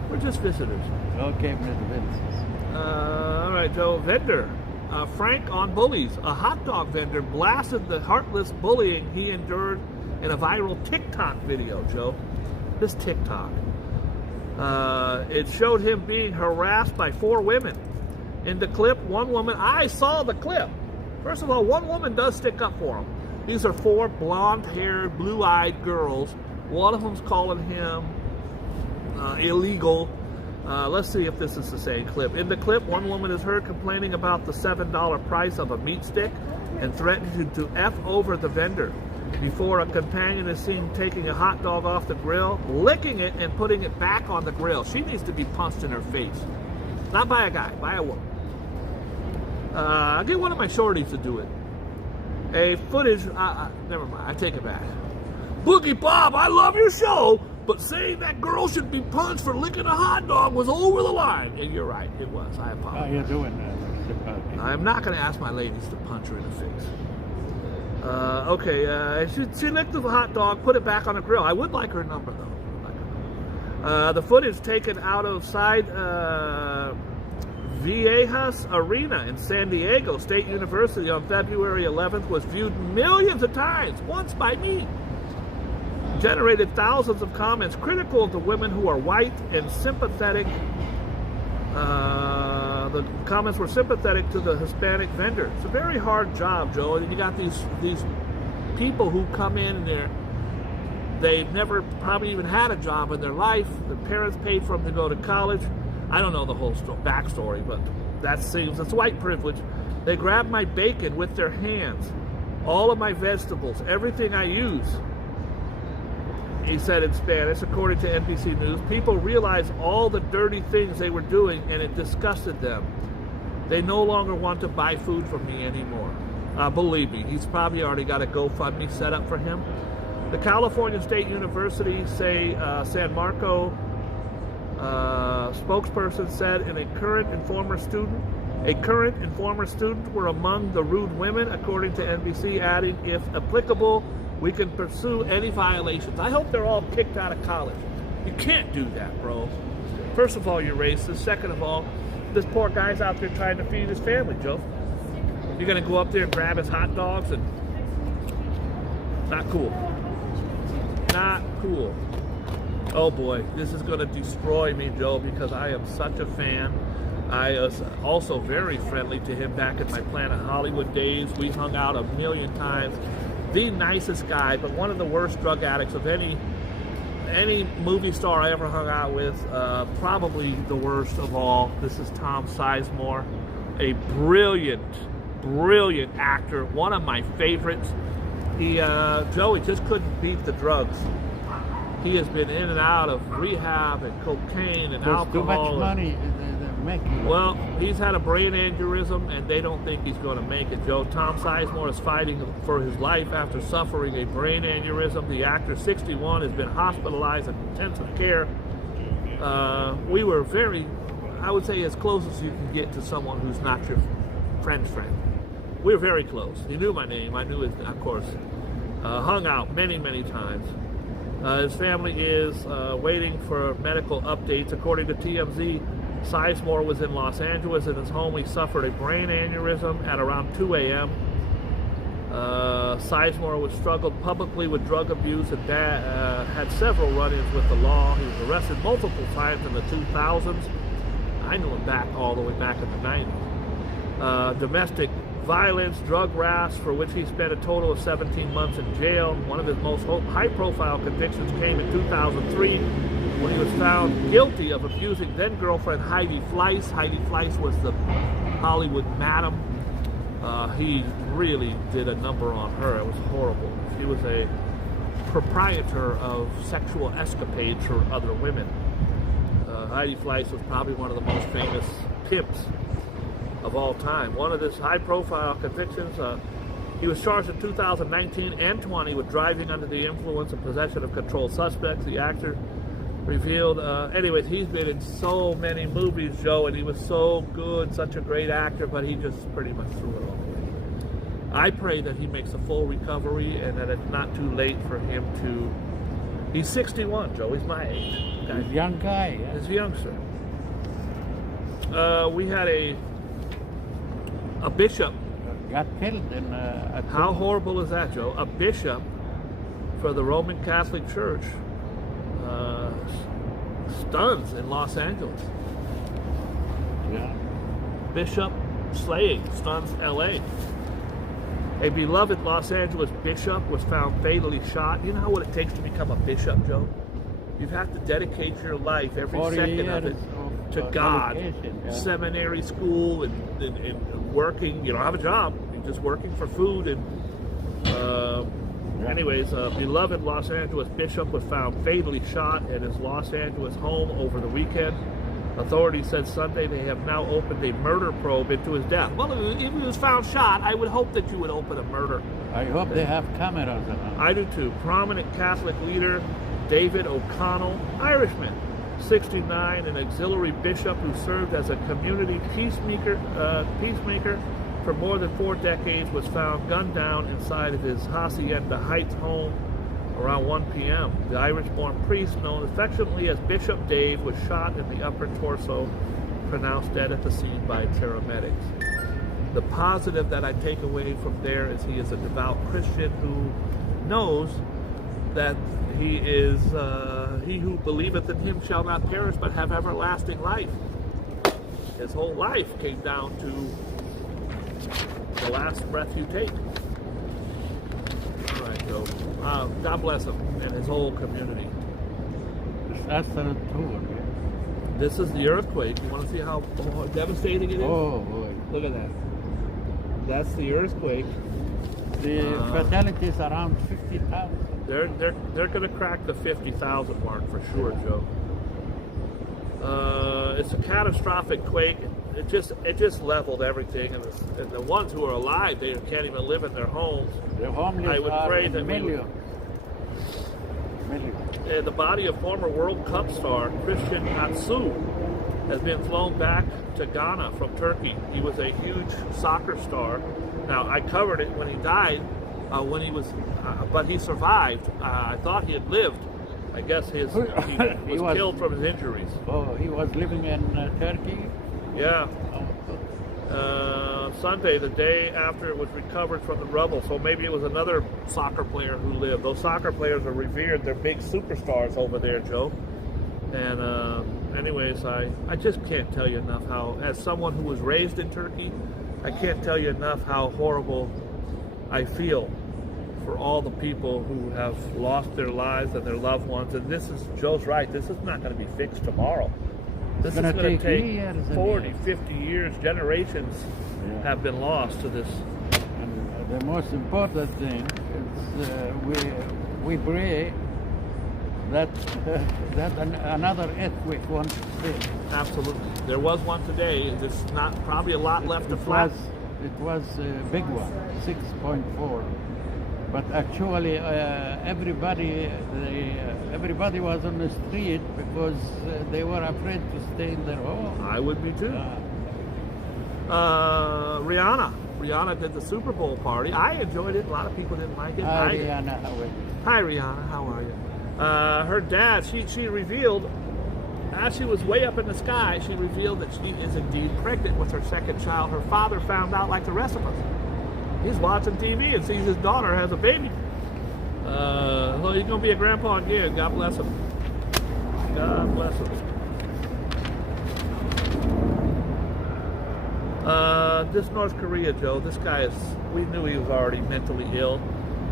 We're just visitors. Okay, Mr. Princess. All right, Joe. Vendor. Frank on bullies. A hot dog vendor blasted the heartless bullying he endured in a viral TikTok video, Joe. This TikTok. It showed him being harassed by 4 women. In the clip, one woman, I saw the clip. First of all, one woman does stick up for him. These are 4 blonde-haired, blue-eyed girls. One of them's calling him illegal. Let's see if this is the same clip. In the clip, one woman is heard complaining about the $7 price of a meat stick and threatening to F over the vendor. before a companion is seen taking a hot dog off the grill, licking it, and putting it back on the grill. She needs to be punched in her face. Not by a guy, by a woman. I'll get one of my shorties to do it. A footage, never mind, I take it back. Boogie Bob, I love your show, but saying that girl should be punched for licking a hot dog was over the line. And you're right, it was. I How apologize. you doing, Mr. I'm not going to ask my ladies to punch her in the face. Okay, she licked the hot dog, put it back on the grill. I would like her number, though. The footage taken out of side Viejas Arena in San Diego State University on February 11th was viewed millions of times, once by me. Generated thousands of comments critical of the women who are white and sympathetic. The comments were sympathetic to the Hispanic vendor. It's a very hard job, Joe. And you got these people who come in and they've never probably even had a job in their life. Their parents paid for them to go to college. I don't know the whole backstory, but that seems, it's white privilege. They grab my bacon with their hands, all of my vegetables, everything I use. He said in Spanish, according to NBC News, people realized all the dirty things they were doing and it disgusted them. They no longer want to buy food from me anymore. Believe me, he's probably already got a GoFundMe set up for him. The California State University, San Marco spokesperson said a current and former student were among the rude women, according to NBC, adding, if applicable, we can pursue any violations. I hope they're all kicked out of college. You can't do that, bro. First of all, you're racist. Second of all, this poor guy's out there trying to feed his family, Joe. You're going to go up there and grab his hot dogs and... Not cool. Not cool. Oh boy, this is going to destroy me, Joe, because I am such a fan. I was also very friendly to him back in my Planet Hollywood days. We hung out a million times. The nicest guy, but one of the worst drug addicts of any movie star I ever hung out with. Probably the worst of all. This is Tom Sizemore, a brilliant actor, one of my favorites. Joey just couldn't beat the drugs. He has been in and out of rehab and cocaine and alcohol. Too much money they're making. Well, he's had a brain aneurysm, and they don't think he's going to make it, Joe. Tom Sizemore is fighting for his life after suffering a brain aneurysm. The actor, 61, has been hospitalized in intensive care. We were very, I would say, as close as you can get to someone who's not your friend's friend. We were very close. He knew my name. I knew his, of course. Hung out many times. His family is waiting for medical updates. According to TMZ, Sizemore was in Los Angeles. In his home, he suffered a brain aneurysm at around 2 a.m. Sizemore was struggled publicly with drug abuse and had several run-ins with the law. He was arrested multiple times in the 2000s. I knew him all the way back in the 90s. Domestic violence, drug rash, for which he spent a total of 17 months in jail. One of his most high-profile convictions came in 2003 when he was found guilty of abusing then-girlfriend Heidi Fleiss. Heidi Fleiss was the Hollywood madam. He really did a number on her. It was horrible. She was a proprietor of sexual escapades for other women. Heidi Fleiss was probably one of the most famous pimps of all time. One of his high-profile convictions, he was charged in 2019 and 20 with driving under the influence and possession of controlled substances. The actor revealed, anyways, he's been in so many movies, Joe, and he was so good, such a great actor, but he just pretty much threw it all away. I pray that he makes a full recovery and that it's not too late for him to... He's 61, Joe. He's my age. Okay? He's a young guy. Yeah? He's a youngster. We had a bishop. Got killed in How horrible is that, Joe? A bishop for the Roman Catholic Church stuns in Los Angeles. Yeah. Bishop slaying stuns L.A. A beloved Los Angeles bishop was found fatally shot. You know what it takes to become a bishop, Joe? You have to dedicate your life, every second of it, to God. Yeah. Seminary school and working. You don't have a job. You're just working for food and Anyways, beloved Los Angeles bishop was found fatally shot at his Los Angeles home over the weekend. Authorities said Sunday they have now opened a murder probe into his death. Well, if he was found shot, I would hope that you would open a murder. I hope they have cameras around. I do too. Prominent Catholic leader David O'Connell, Irishman, 69, an auxiliary bishop who served as a community peacemaker for more than 4 decades, was found gunned down inside of his Hacienda Heights home around 1 p.m. The Irish-born priest, known affectionately as Bishop Dave, was shot in the upper torso, pronounced dead at the scene by paramedics. The positive that I take away from there is he is a devout Christian who knows that he is he who believeth in him shall not perish but have everlasting life. His whole life came down to the last breath you take. All right, so God bless him and his whole community. That's the tour. This is the earthquake. You want to see how devastating it is? Oh boy. Look at that. That's the earthquake. The fatality is around 50,000. They're going to crack the 50,000 mark for sure, Joe. It's a catastrophic quake. It just leveled everything, and the ones who are alive, they can't even live in their homes. The homeless I would are pray in that millions. The body of former World Cup star Christian Atsu has been flown back to Ghana from Turkey. He was a huge soccer star. Now, I covered it when he died, but he survived. I thought he had lived. I guess he was killed from his injuries. Oh, he was living in Turkey? Yeah. Sunday, the day after it was recovered from the rubble. So maybe it was another soccer player who lived. Those soccer players are revered. They're big superstars over there, Joe. And anyways, I just can't tell you enough how, as someone who was raised in Turkey, I can't tell you enough how horrible I feel for all the people who have lost their lives and their loved ones. And this is, Joe's right, this is not going to be fixed tomorrow. This is going to take 40, 50 years, generations have been lost to this. And the most important thing is we pray that another earthquake won't hit. Absolutely. There was one today. There's not probably a lot left to flat. It was a big one, 6.4. But actually, everybody was on the street because they were afraid to stay in their home. I would be too. Rihanna did the Super Bowl party. I enjoyed it. A lot of people didn't like it. Hi, Rihanna. How are you? Hi, Rihanna. How are you? Her dad, she revealed, as she was way up in the sky, she revealed that she is indeed pregnant with her second child. Her father found out like the rest of us. He's watching TV and sees his daughter has a baby. Well, he's going to be a grandpa again. God bless him. God bless him. This North Korea, Joe, this guy is, we knew he was already mentally ill,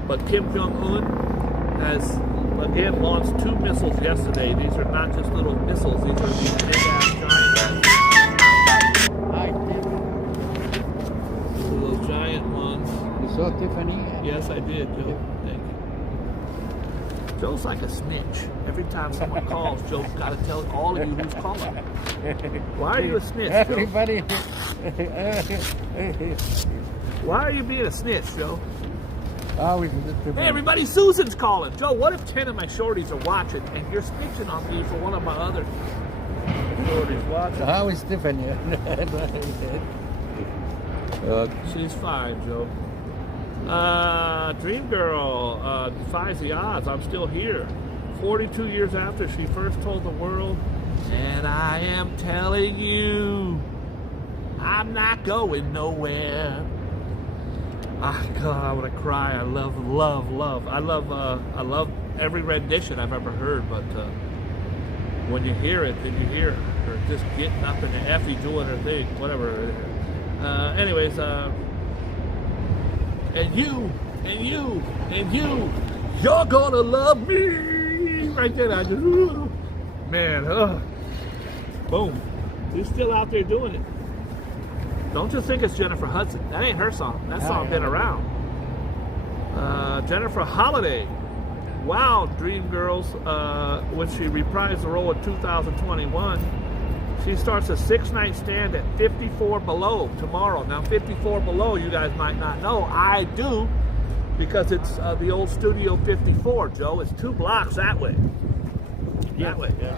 but Kim Jong-un has, again, launched 2 missiles yesterday. These are not just little missiles. These are these big-ass giant those giant ones. You saw Tiffany? Yes, I did, Joe. Thank you. Joe's like a snitch. Every time someone calls, Joe's got to tell all of you who's calling. Why are you a snitch, Joe? Everybody. Why are you being a snitch, Joe? Hey, everybody, Susan's calling. Joe, what if 10 of my shorties are watching and you're snitching on me for one of my other shorties watching? How is Tiffany? She's fine, Joe. Dream Girl defies the odds. I'm still here. 42 years after she first told the world, and I am telling you, I'm not going nowhere. Ah, God, I want to cry. I love. I love every rendition I've ever heard, but when you hear it, then you hear her just getting up in the Effie doing her thing, whatever. Anyways, and you're gonna love me. Right there, I just, man, boom. Who's still out there doing it? Don't you think it's Jennifer Hudson? That ain't her song. That song been around. Jennifer Holliday. Wow, Dreamgirls, when she reprised the role in 2021, she starts a 6-night stand at 54 Below tomorrow. Now, 54 Below, you guys might not know. I do, because it's the old Studio 54, Joe. It's 2 blocks that way. That way. Yeah.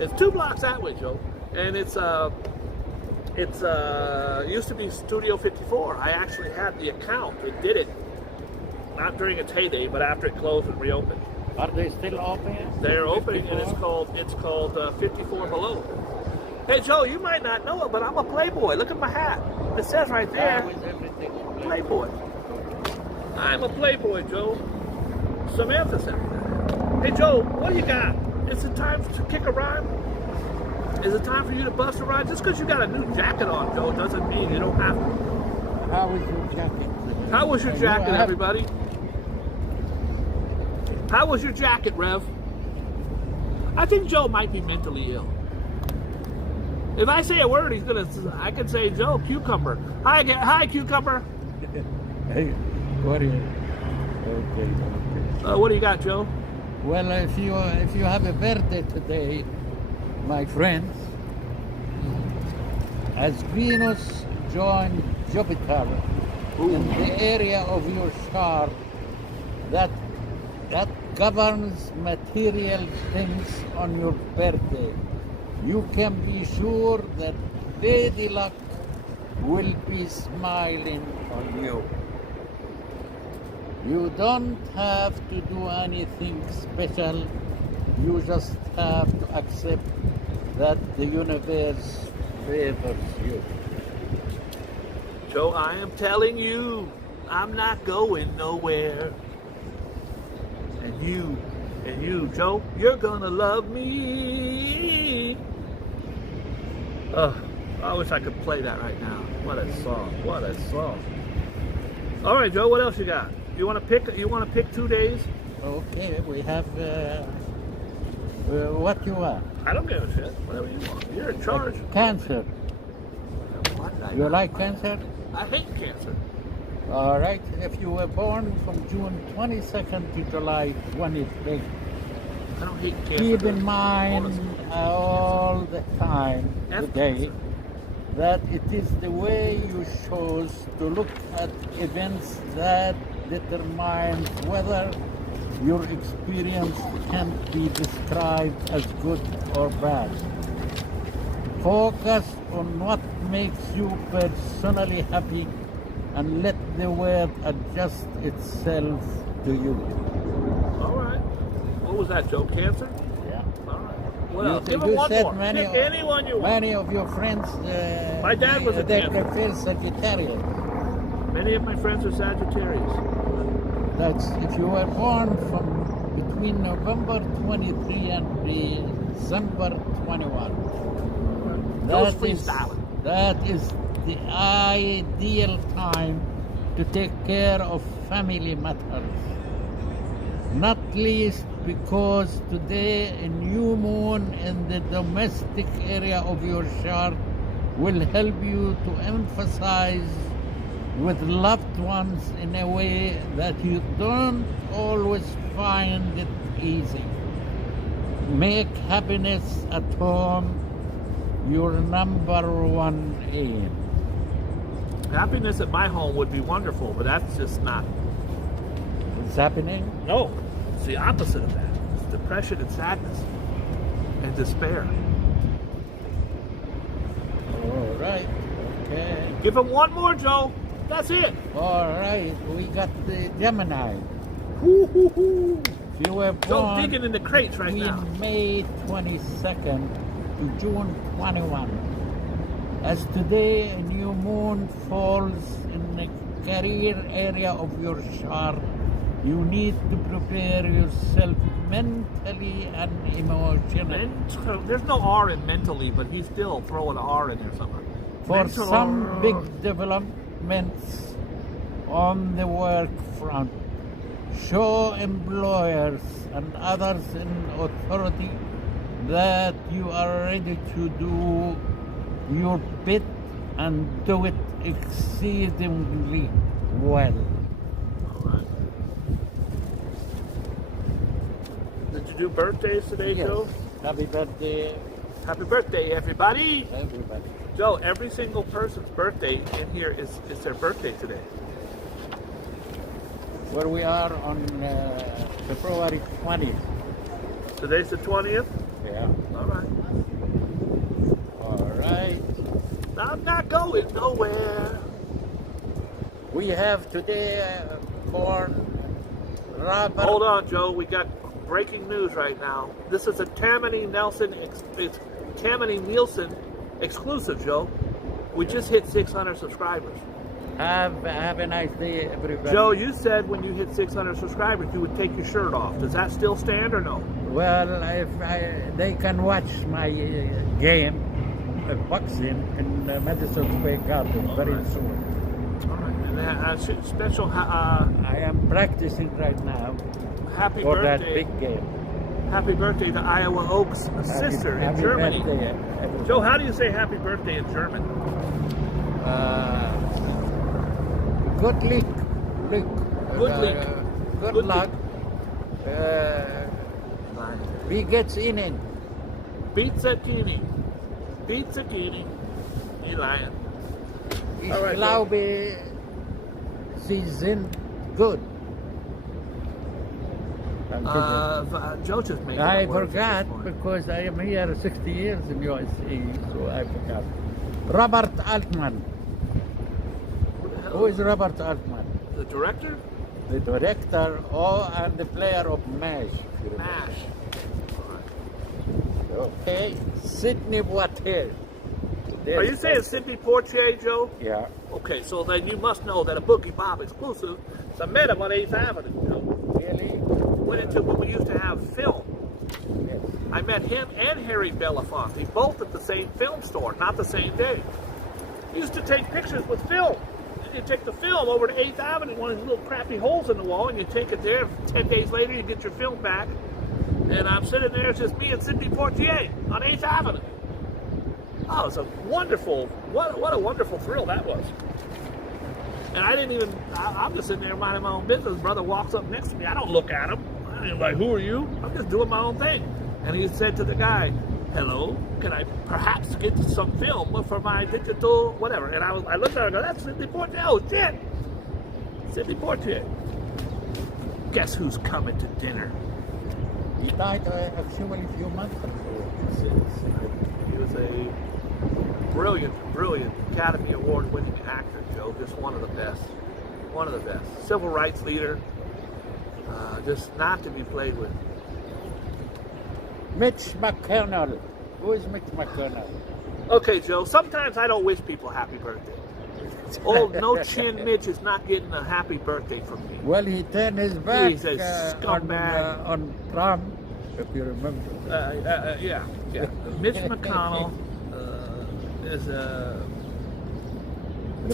It's 2 blocks that way, Joe. And it's used to be Studio 54. I actually had the account. It did it. Not during its heyday, but after it closed and reopened. Are they still open? They're opening, and it's called 54 Below. Hey Joe, you might not know it, but I'm a Playboy. Look at my hat. It says right there, With everything in place. Playboy. I'm a Playboy, Joe. Samantha sent me that. Hey Joe, what do you got? Is it time to kick a rhyme? Is it time for you to bust a rhyme? Just because you got a new jacket on, Joe, doesn't mean you don't have to. How was your jacket? How was your jacket, everybody? How was your jacket, Rev? I think Joe might be mentally ill. If I say a word, I can say, Joe, cucumber. Hi, cucumber. Hey, what are you? Okay. What do you got, Joe? Well, if you have a birthday today, my friends, as Venus joined Jupiter in the area of your chart, that governs material things on your birthday, you can be sure that Lady Luck will be smiling on you. You don't have to do anything special. You just have to accept that the universe favors you. Joe, I am telling you, I'm not going nowhere. And you, Joe, you're gonna love me. I wish I could play that right now. What a song! What a song! All right, Joe, what else you got? You want to pick 2 days? Okay, we have what you want. I don't give a shit. Whatever you want. You're in charge. Cancer. What? You like cancer? I hate cancer. All right. If you were born from June 22nd to July 23rd, I don't hate cancer. keep in mind all the time today that it is the way you chose to look at events that determines whether your experience can be described as good or bad. Focus on what makes you personally happy and let the world adjust itself to you. All right. What was that, Joe? Cancer? Yeah. All right. What You else? Give you him one said more. many, Pick anyone you want. many of your friends, My dad was a they Cancer. prefer Sagittarius. Many of my friends are Sagittarius. That's if you were born from between November 23 and December 21. Those That is, freestyling. that is the ideal time to take care of family matters. Not least because today a new moon in the domestic area of your chart will help you to emphasize with loved ones in a way that you don't always find it easy. Make happiness at home your number one aim. Happiness at my home would be wonderful, but that's just not. What's happening? No, it's the opposite of that. It's depression and sadness and despair. All right. Okay. Give him one more, Joe. That's it. All right. We got the Gemini. Woo-hoo-hoo. If you were Joe born digging in the crates right between now. May 22nd to June 21. As today a new moon falls in the career area of your chart, you need to prepare yourself mentally and emotionally There's no R in mentally, but he's still throwing an R in there somewhere. for Mental some R. big developments on the work front. Show employers and others in authority that you are ready to do your bit and do it exceedingly well. All right. do birthdays today, Yes. Joe? Happy birthday, Happy birthday, everybody! everybody. Joe, every single person's birthday in here is their birthday today. Where we are on February 20th. Today's the 20th? Yeah. All right. All right. I'm not going nowhere. We have today born Robert. Hold on, Joe. We got breaking news right now. This is a Tammany Nielsen exclusive, Joe. We just hit 600 subscribers. Have a nice day, everybody. Joe, you said when you hit 600 subscribers, you would take your shirt off. Does that still stand or no? Well, they can watch my game, boxing, in Madison Square Garden very right. soon. All right. And special I am practicing right now happy for that birthday. big game. Happy birthday to Iowa Oak's sister in Happy Germany. birthday, everybody. Joe, how do you say happy birthday in German? Good luck. Good luck. Good Good luck. Wie geht's Ihnen? Pizza Kini. Pizza Kini. You lying. Ich All right, glaube, Sie sind gut. Joe just made I that word forgot this morning. because I am here 60 years in USA, so I forgot. Robert Altman. Who is Robert Altman? The director? The director and the player of MASH. if you remember. MASH. Okay. Sidney Poitier. Are you saying Sidney Poitier, Joe? Yeah. Okay, so then you must know that a Boogie Bob exclusive. So I met him on 8th Avenue, Joe. Really? Went into when we used to have film. Yes. I met him and Harry Belafonte, both at the same film store, not the same day. We used to take pictures with film. You take the film over to 8th Avenue, one of these little crappy holes in the wall, and you take it there. 10 days later, you get your film back. And I'm sitting there, it's just me and Sidney Poitier on 8th Avenue. Oh, it was a wonderful, what a wonderful thrill that was. And I didn't even, I'm just sitting there minding my own business. Brother walks up next to me. I don't look at him. I'm like, who are you? I'm just doing my own thing. And he said to the guy, hello, can I perhaps get some film for my digital whatever? And I looked at him and go, that's Sidney Poitier. Oh, shit. Sidney Poitier. Guess who's coming to dinner? He died actually a few months ago. He was a brilliant Academy Award winning actor, Joe. Just one of the best. One of the best. Civil rights leader. Just not to be played with. Mitch McConnell. Who is Mitch McConnell? Okay, Joe, sometimes I don't wish people happy birthday. Old no chin Mitch is not getting a happy birthday from me. Well, he turned his back He's a scumbag. on Trump, if you remember. Yeah. Mitch McConnell is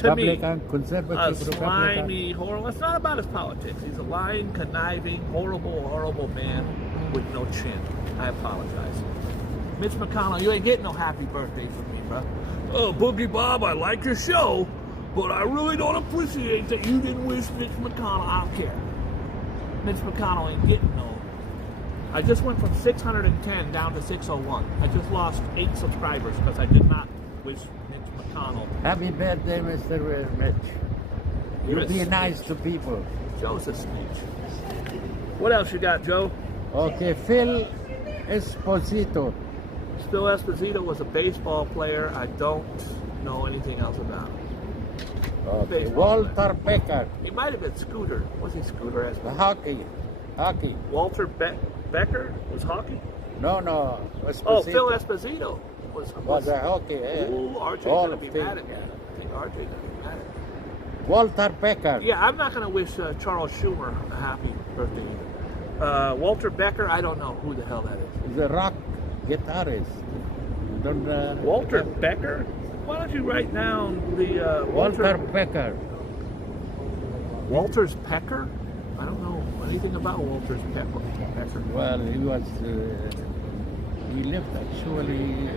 to me Republican, a conservative slimy, horrible. It's not about his politics. He's a lying, conniving, horrible man with no chin. I apologize. Mitch McConnell, you ain't getting no happy birthday from me, bro. Oh, Boogie Bob, I like your show, but I really don't appreciate that you didn't wish Mitch McConnell. I don't care. Mitch McConnell ain't getting no. I just went from 610 down to 601. I just lost 8 subscribers because I did not wish Mitch McConnell. Happy birthday, Mr. Mitch. You You're be a nice snitch. to people. Joe's a snitch. What else you got, Joe? Okay, Phil Esposito. Phil Esposito was a baseball player. I don't know anything else about him. Okay, Baseball Walter Becker. He might have been Scooter. Was he Scooter Esposito? Hockey. Walter Becker was hockey? No, Oh, Esposito. Phil Esposito Was a hockey. Ooh, RJ's Hall gonna of be Fame. mad at me. I think RJ's gonna be mad at me. Walter Becker. Yeah, I'm not gonna wish Charles Schumer a happy birthday either. Walter Becker, I don't know who the hell that is. The rock guitarist. Don't, Walter Becker? Why don't you write down the Walter Becker. Walter's Pecker? I don't know anything about Walter's Pecker. Well, he was. He lived actually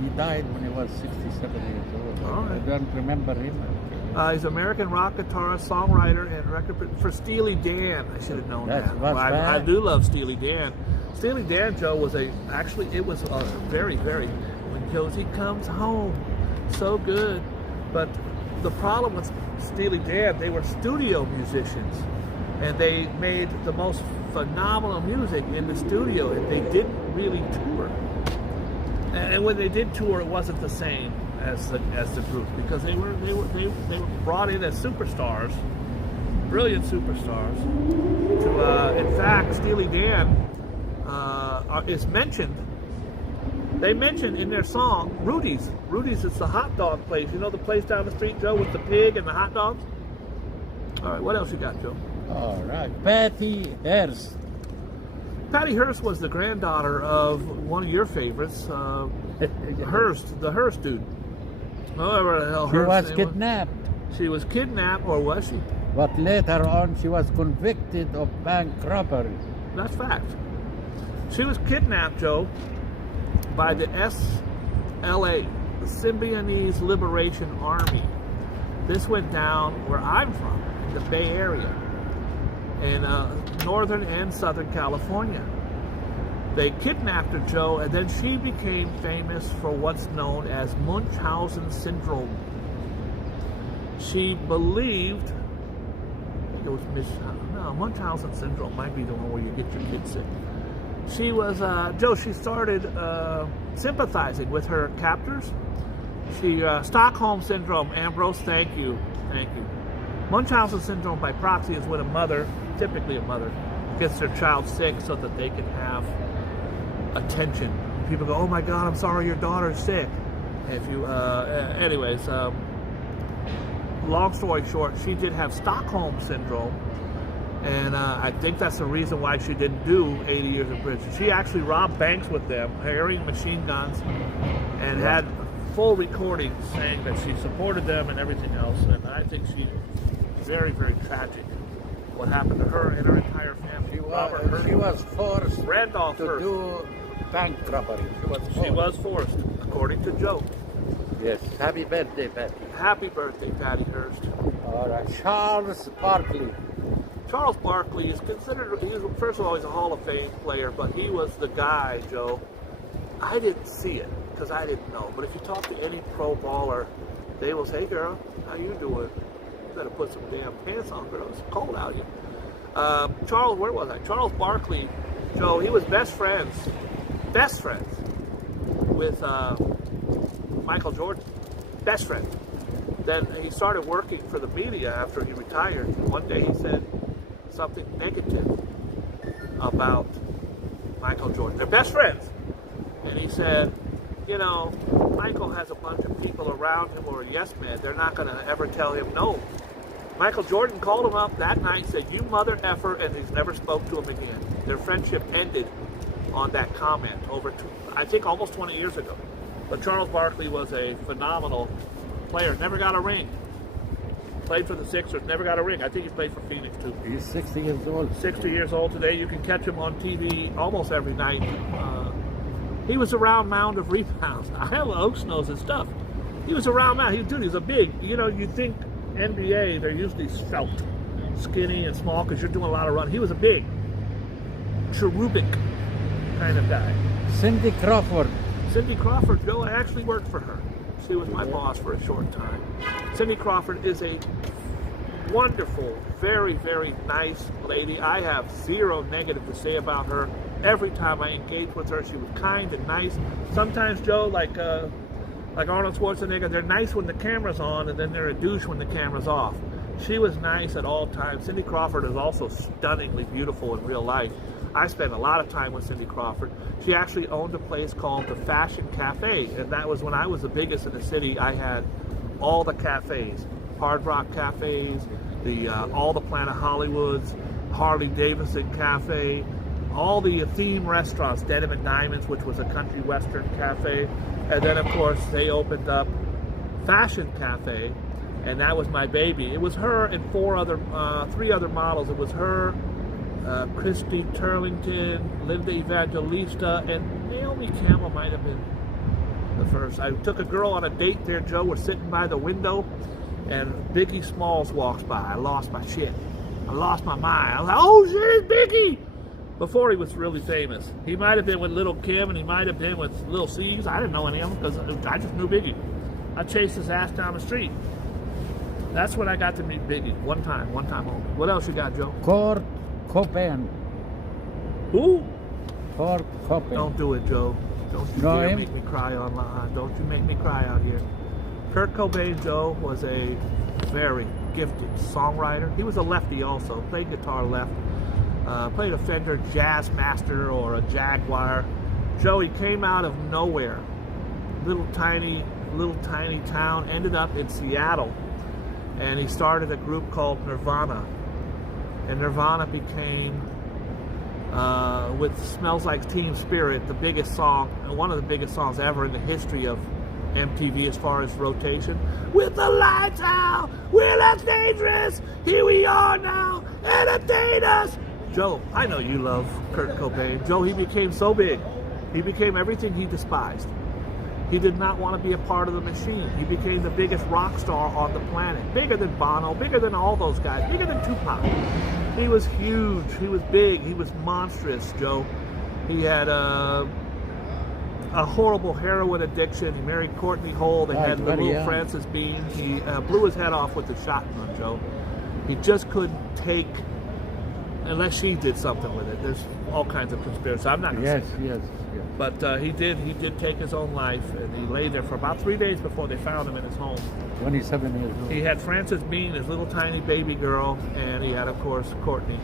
He died when he was 67 years old. All I right. don't remember him. He's an American rock guitarist, songwriter, and record for Steely Dan. I should have known That's that. what's I that? do love Steely Dan. Steely Dan, Joe, was a very, very, when Josie comes home, so good. But the problem with Steely Dan, they were studio musicians, and they made the most phenomenal music in the studio, and they didn't really tour. And when they did tour, it wasn't the same as the group, because they were brought in as superstars, brilliant superstars. To in fact, Steely Dan is mentioned. They mentioned in their song Rudy's. Rudy's is the hot dog place. You know the place down the street, Joe, with the pig and the hot dogs. All right, what else you got, Joe? All right. Patty Hearst. Patty Hearst was the granddaughter of one of your favorites, Hearst, the Hearst dude. Whoever the hell She Hearst was name kidnapped, She was kidnapped, or was she? but later on she was convicted of bank robbery. That's fact. She was kidnapped, Joe, by the SLA, the Symbionese Liberation Army. This went down where I'm from, in the Bay Area, in northern and southern California. They kidnapped her, Joe, and then she became famous for what's known as Munchausen syndrome. She believed it was Munchausen syndrome might be the one where you get your kids sick. She was, Joe, she started sympathizing with her captors. Stockholm syndrome, Ambrose, thank you. Munchausen syndrome by proxy is when a mother, typically a mother, gets their child sick so that they can have attention. People go, oh my God, I'm sorry your daughter's sick. If you, anyways, long story short, she did have Stockholm syndrome, and I think that's the reason why she didn't do 80 years in prison. She actually robbed banks with them, carrying machine guns, and had full recordings saying that she supported them and everything else. And I think she's very, very tragic what happened to her and her entire family. She was forced Randolph to Hearst. do bank robbery. She was forced, according to Joe. Yes. Happy birthday, Patty. Happy birthday, Patty Hearst. All right. Charles Barkley. Charles Barkley is considered, first of all, he's a Hall of Fame player, but he was the guy, Joe. I didn't see it because I didn't know. But if you talk to any pro baller, they will say, hey, girl, how you doing? You better put some damn pants on, girl. It's cold out here. Where was I? Charles Barkley, Joe, he was best friends with Michael Jordan. Best friend. Then he started working for the media after he retired. One day he said something negative about Michael Jordan. They're best friends. And he said, you know, Michael has a bunch of people around him who are yes men. They're not going to ever tell him no. Michael Jordan called him up that night, said, you mother effer, and he's never spoke to him again. Their friendship ended on that comment I think almost 20 years ago. But Charles Barkley was a phenomenal player. Never got a ring. Played for the Sixers. Never got a ring. I think he played for Phoenix too. He's 60 years old. 60 years old today. You can catch him on TV almost every night. He was a round mound of rebounds. Iowa Oaks knows his stuff. He was a round mound. He was a big. You know, you think NBA, they're usually svelte, skinny and small because you're doing a lot of running. He was a big, cherubic kind of guy. Cindy Crawford. Cindy Crawford, Joe, I actually worked for her. She was my boss for a short time. Cindy Crawford is a wonderful, very, very nice lady. I have zero negative to say about her. Every time I engaged with her, she was kind and nice. Sometimes, Joe, like Arnold Schwarzenegger, they're nice when the camera's on, and then they're a douche when the camera's off. She was nice at all times. Cindy Crawford is also stunningly beautiful in real life. I spent a lot of time with Cindy Crawford. She actually owned a place called the Fashion Cafe, and that was when I was the biggest in the city. I had all the cafes, Hard Rock cafes, all the Planet Hollywoods, Harley Davidson Cafe, all the theme restaurants, Denim and Diamonds, which was a country western cafe, and then of course they opened up Fashion Cafe, and that was my baby. It was her and three other models. It was her, Christy Turlington, Linda Evangelista, and Naomi Campbell might have been The first. I took a girl on a date there, Joe. We're sitting by the window, and Biggie Smalls walks by. I lost my shit. I lost my mind. I was like, oh shit, it's Biggie! Before he was really famous. He might have been with Little Kim, and he might have been with Lil C's. I didn't know any of them because I just knew Biggie. I chased his ass down the street. That's when I got to meet Biggie. One time only. What else you got, Joe? Kurt Cobain. Who? Kurt Cobain. Don't do it, Joe. Don't you Know dare him? make me cry online. Don't you make me cry out here. Kurt Cobain, Joe, was a very gifted songwriter. He was a lefty also. Played guitar left. Played a Fender Jazz Master or a Jaguar. Joe, he came out of nowhere. Little tiny town. Ended up in Seattle. And he started a group called Nirvana. And Nirvana became, with Smells Like Teen Spirit, the biggest song, one of the biggest songs ever in the history of MTV as far as rotation. With the lights out, we're less dangerous, here we are now, entertain us. Joe, I know you love Kurt Cobain. Joe, he became so big. He became everything he despised. He did not want to be a part of the machine. He became the biggest rock star on the planet. Bigger than Bono, bigger than all those guys, bigger than Tupac. He was huge, he was big, he was monstrous, Joe. He had a horrible heroin addiction. He married Courtney Hull. They had the little Frances Bean. He blew his head off with a shotgun, Joe. He just couldn't take, unless she did something with it. There's all kinds of conspiracies. I'm not going to say. Yes. But he did take his own life, and he lay there for about 3 days before they found him in his home. 27 years old. He had Frances Bean, his little tiny baby girl, and he had, of course, Courtney.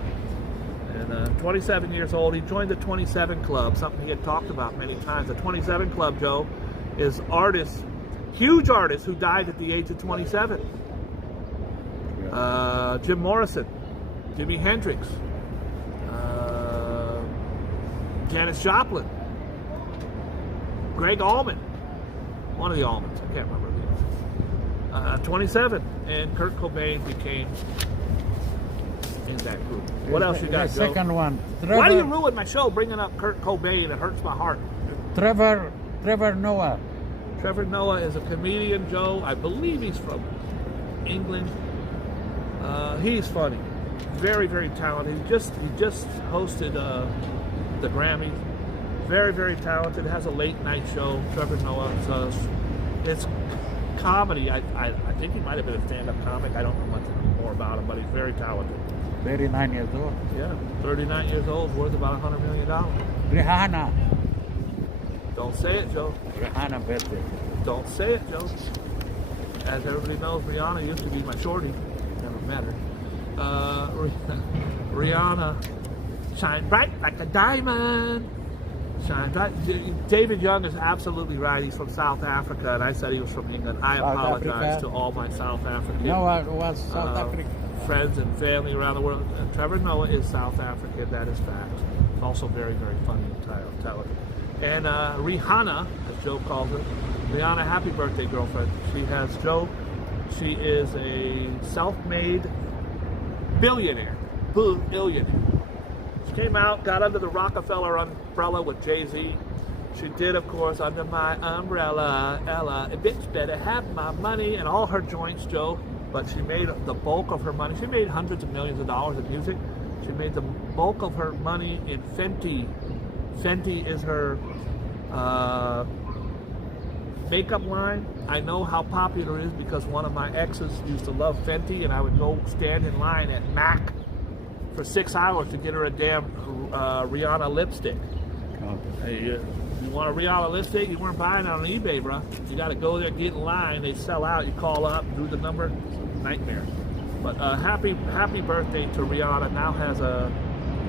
And 27 years old, he joined the 27 Club, something he had talked about many times. The 27 Club, Joe, is artists, huge artists who died at the age of 27. Jim Morrison, Jimi Hendrix, Janis Joplin, Greg Allman, one of the Allmans, I can't remember who. 27, and Kurt Cobain became in that group. What else you got, The Joe? second one. Why do you ruin my show bringing up Kurt Cobain? It hurts my heart. Trevor Noah. Trevor Noah is a comedian, Joe. I believe he's from England. He's funny. Very, very talented. He just hosted the Grammys. Very, very talented. Has a late night show. Trevor Noah. It's comedy. I think he might have been a stand-up comic. I don't know much more about him, but he's very talented. 39 years old. Yeah, 39 years old, worth about $100 million. Rihanna. Don't say it, Joe. Rihanna birthday. Don't say it, Joe. As everybody knows, Rihanna used to be my shorty. Never met her. Rihanna, shine bright like a diamond. Shine bright. David Young is absolutely right. He's from South Africa, and I said he was from England. I apologize Africa. to all my South African Noah was South Africa. friends and family around the world. Trevor Noah is South African. That is fact. Also very, very funny and talented. And Rihanna, as Joe calls her, Rihanna, happy birthday, girlfriend. She has Joe. She is a self-made billionaire. She came out, got under the Rockefeller umbrella with Jay-Z. She did, of course, Under My Umbrella, Ella. A bitch better have my money, and all her joints, Joe. But she made the bulk of her money. She made hundreds of millions of dollars in music. She made the bulk of her money in Fenty. Fenty is her makeup line. I know how popular it is because one of my exes used to love Fenty, and I would go stand in line at MAC for 6 hours to get her a damn Rihanna lipstick. Hey, you want a Rihanna lipstick? You weren't buying it on eBay, bro. You got to go there, get in line. They sell out. You call up, do the number. Nightmare. But happy birthday to Rihanna. Now has a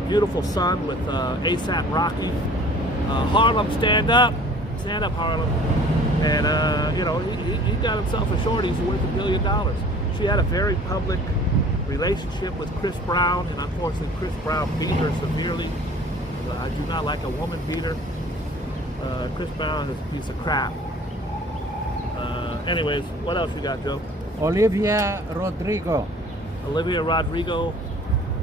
beautiful son with ASAP Rocky. Harlem, stand up Harlem. And he got himself a shorty. He's worth $1 billion. She had a very public relationship with Chris Brown, and unfortunately Chris Brown beat her severely. I do not like a woman beater. Chris Brown is a piece of crap. Anyways, what else you got, Joe? Olivia Rodrigo.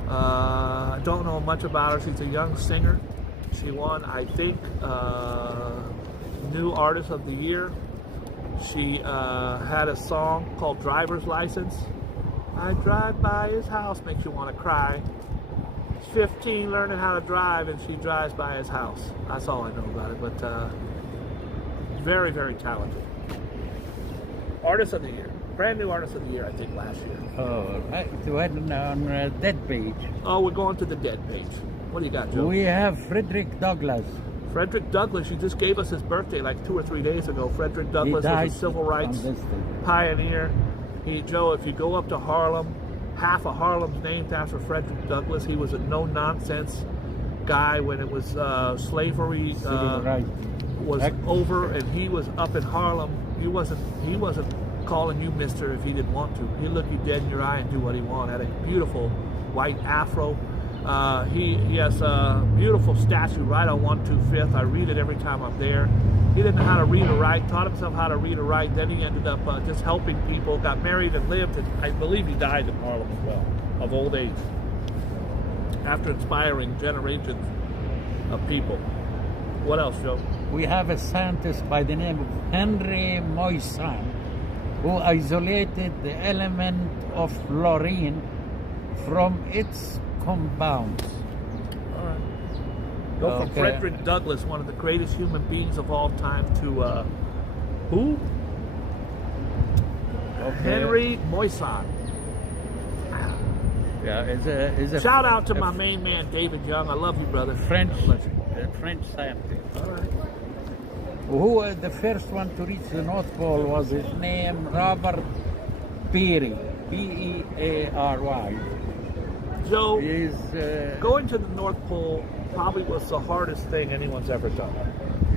I don't know much about her. She's a young singer. She won, I think, new artist of the year. She had a song called Driver's License. I drive by his house, makes you want to cry. She's 15, learning how to drive, and she drives by his house. That's all I know about it, but very, very talented. Artist of the year. Brand new artist of the year, I think, last year. Oh, right. On that page. Oh, we're going to the dead page. What do you got, Joe? We have Frederick Douglass. Frederick Douglass, you just gave us his birthday like 2 or 3 days ago. Frederick Douglass He died was a civil rights on this day. pioneer. Joe, if you go up to Harlem, half of Harlem's named after Frederick Douglass. He was a no-nonsense guy when it was slavery Civil rights. was over, and he was up in Harlem. He wasn't calling you mister if he didn't want to. He'd look you dead in your eye and do what he wanted. Had a beautiful white afro. He has a beautiful statue right on 125th. I read it every time I'm there. He didn't know how to read or write, taught himself how to read or write. Then he ended up just helping people, got married and lived, and I believe he died in Harlem as well, of old age, after inspiring generations of people. What else, Joe? We have a scientist by the name of Henry Moissan, who isolated the element of fluorine from its compounds. All right. Go from Okay. Frederick Douglass, one of the greatest human beings of all time, to who? Okay. Henry Moissan. Yeah, is a Shout out to a my main man, David Young. I love you, brother. French, God bless you. a French scientist. All right. Who the first one to reach the North Pole was his name Robert Peary, Peary. Joe, He's going to the North Pole probably was the hardest thing anyone's ever done.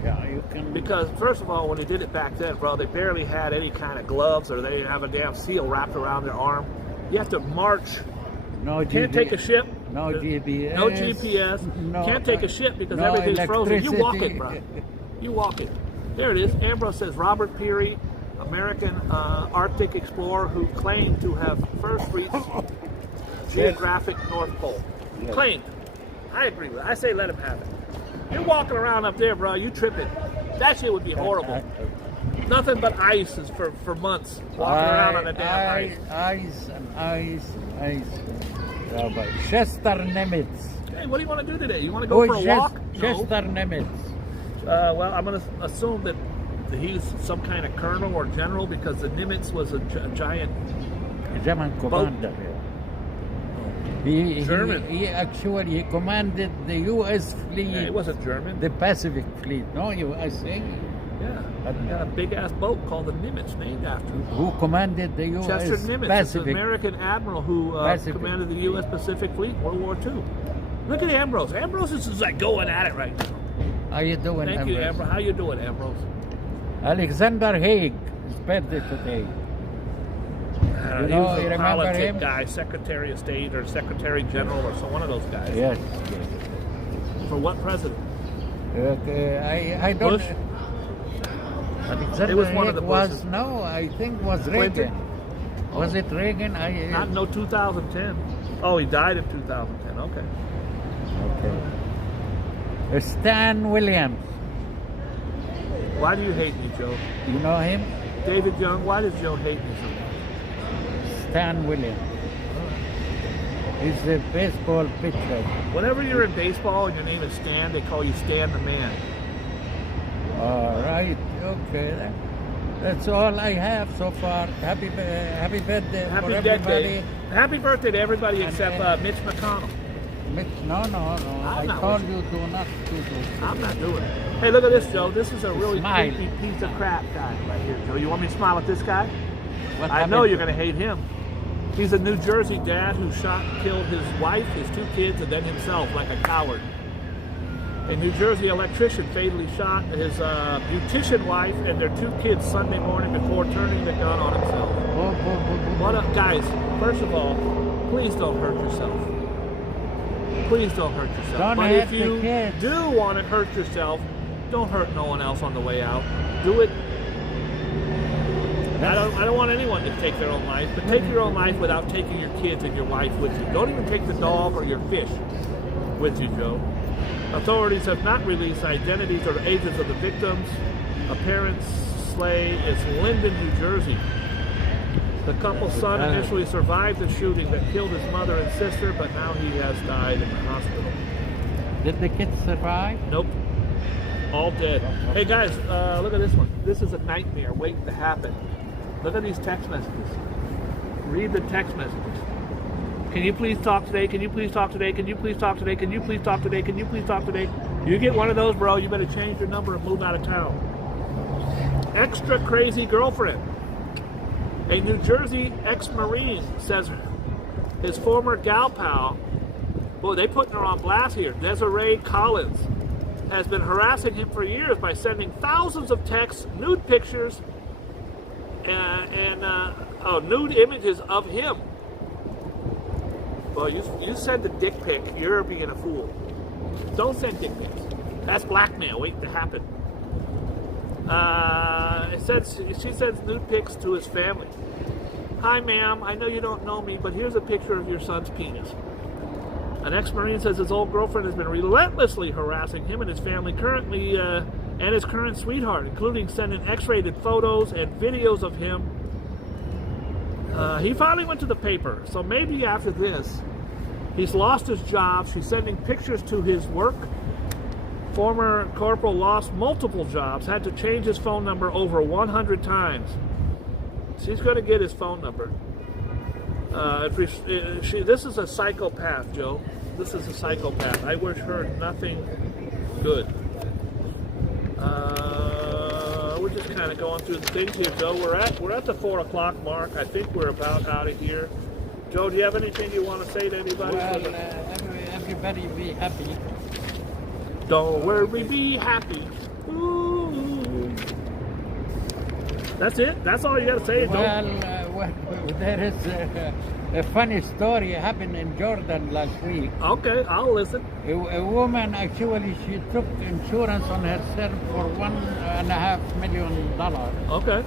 yeah, you can Because, first of all, when they did it back then, bro, they barely had any kind of gloves, or they didn't have a damn seal wrapped around their arm. You have to march. no Can't GPS, take a ship. no GPS, No GPS. no, Can't take a ship because no everything's frozen. You walk it, electricity. bro. You walk it. There it is. Ambrose says Robert Peary, American Arctic explorer who claimed to have first reached geographic North Pole. Yes. Claimed. I agree with it. I say let him have it. You're walking around up there, bro. You tripping. That shit would be horrible. Nothing but ice is for months. Walking around on a damn ice. Ice and ice and ice. Yeah, but Chester Nimitz. Hey, what do you want to do today? You want to go for a walk? No. Chester Nimitz. Well, I'm going to assume that he's some kind of colonel or general because the Nimitz was a giant. German commander. German. He actually commanded the U.S. fleet. Yeah, he wasn't German. The Pacific Fleet. No, I think. Yeah, he got a big ass boat called the Nimitz, named after him. Who commanded the U.S. Chester Nimitz, is an Pacific? American admiral who Pacific. commanded the U.S. Pacific Fleet in World War II. Look at Ambrose. Ambrose is just like going at it right now. How you doing, Thank you, Ambrose. How you doing, Ambrose? Alexander Haig is birthday today. He know, was you a remember politic him? guy, Secretary of State or Secretary General or so one of those guys. Yes. For what president? I don't. Bush? Alexander It was one Haig of the was Bushes. no, I think was Clinton? Reagan. Was it Reagan? Not no 2010. Oh, he died in 2010. Okay. Okay. Stan Williams. Why do you hate me, Joe? You know him? David Young, why does Joe hate me so much? Stan Williams. He's a baseball pitcher. Whenever you're in baseball and your name is Stan, they call you Stan the Man. All right. Okay. That's all I have so far. Happy birthday for Happy everybody. birthday. Happy birthday to everybody except Mitch McConnell. No. I not told with you do not do this. I'm not doing it. Hey, look at this, Joe. This is a really Smile. creepy piece of crap guy right here, Joe. You want me to smile at this guy? What I know happened? you're going to hate him. He's a New Jersey dad who shot and killed his wife, his 2 kids, and then himself like a coward. A New Jersey electrician fatally shot his beautician wife and their 2 kids Sunday morning before turning the gun on himself. What up, guys? First of all, please don't hurt yourself. Please don't hurt yourself. Don't but hurt if you the kids. do want to hurt yourself, don't hurt no one else on the way out. Do it. I don't want anyone to take their own life, but take your own life without taking your kids and your wife with you. Don't even take the dog or your fish with you, Joe. Authorities have not released identities or ages of the victims. Apparent sleigh is Linden, New Jersey. The couple's son initially survived the shooting that killed his mother and sister, but now he has died in the hospital. Did the kids survive? Nope. All dead. Hey guys, look at this one. This is a nightmare waiting to happen. Look at these text messages. Read the text messages. Can you please talk today? Can you please talk today? Can you please talk today? Can you please talk today? Can you please talk today? You get one of those, bro, you better change your number and move out of town. Extra crazy girlfriend. A New Jersey ex-Marine says his former gal pal, boy, they putting her on blast here, Desiree Collins, has been harassing him for years by sending thousands of texts, nude pictures, and nude images of him. Well, you send a dick pic, you're being a fool. Don't send dick pics. That's blackmail waiting to happen. She sends nude pics to his family. Hi, ma'am. I know you don't know me, but here's a picture of your son's penis. An ex-Marine says his old girlfriend has been relentlessly harassing him and his family currently, and his current sweetheart, including sending X-rated photos and videos of him. He finally went to the paper, so maybe after this, he's lost his job. She's sending pictures to his work. Former corporal lost multiple jobs, had to change his phone number over 100 times. She's going to get his phone number. This is a psychopath, Joe. This is a psychopath. I wish her nothing good. We're just kind of going through the things here, Joe. We're at the 4 o'clock mark. I think we're about out of here. Joe, do you have anything you want to say to anybody? Well, everybody be happy. Don't worry, be happy. Ooh. That's it? That's all you got to say? Well, there is a funny story happened in Jordan last week. Okay, I'll listen. A woman, actually, she took insurance on herself for $1.5 million. Okay.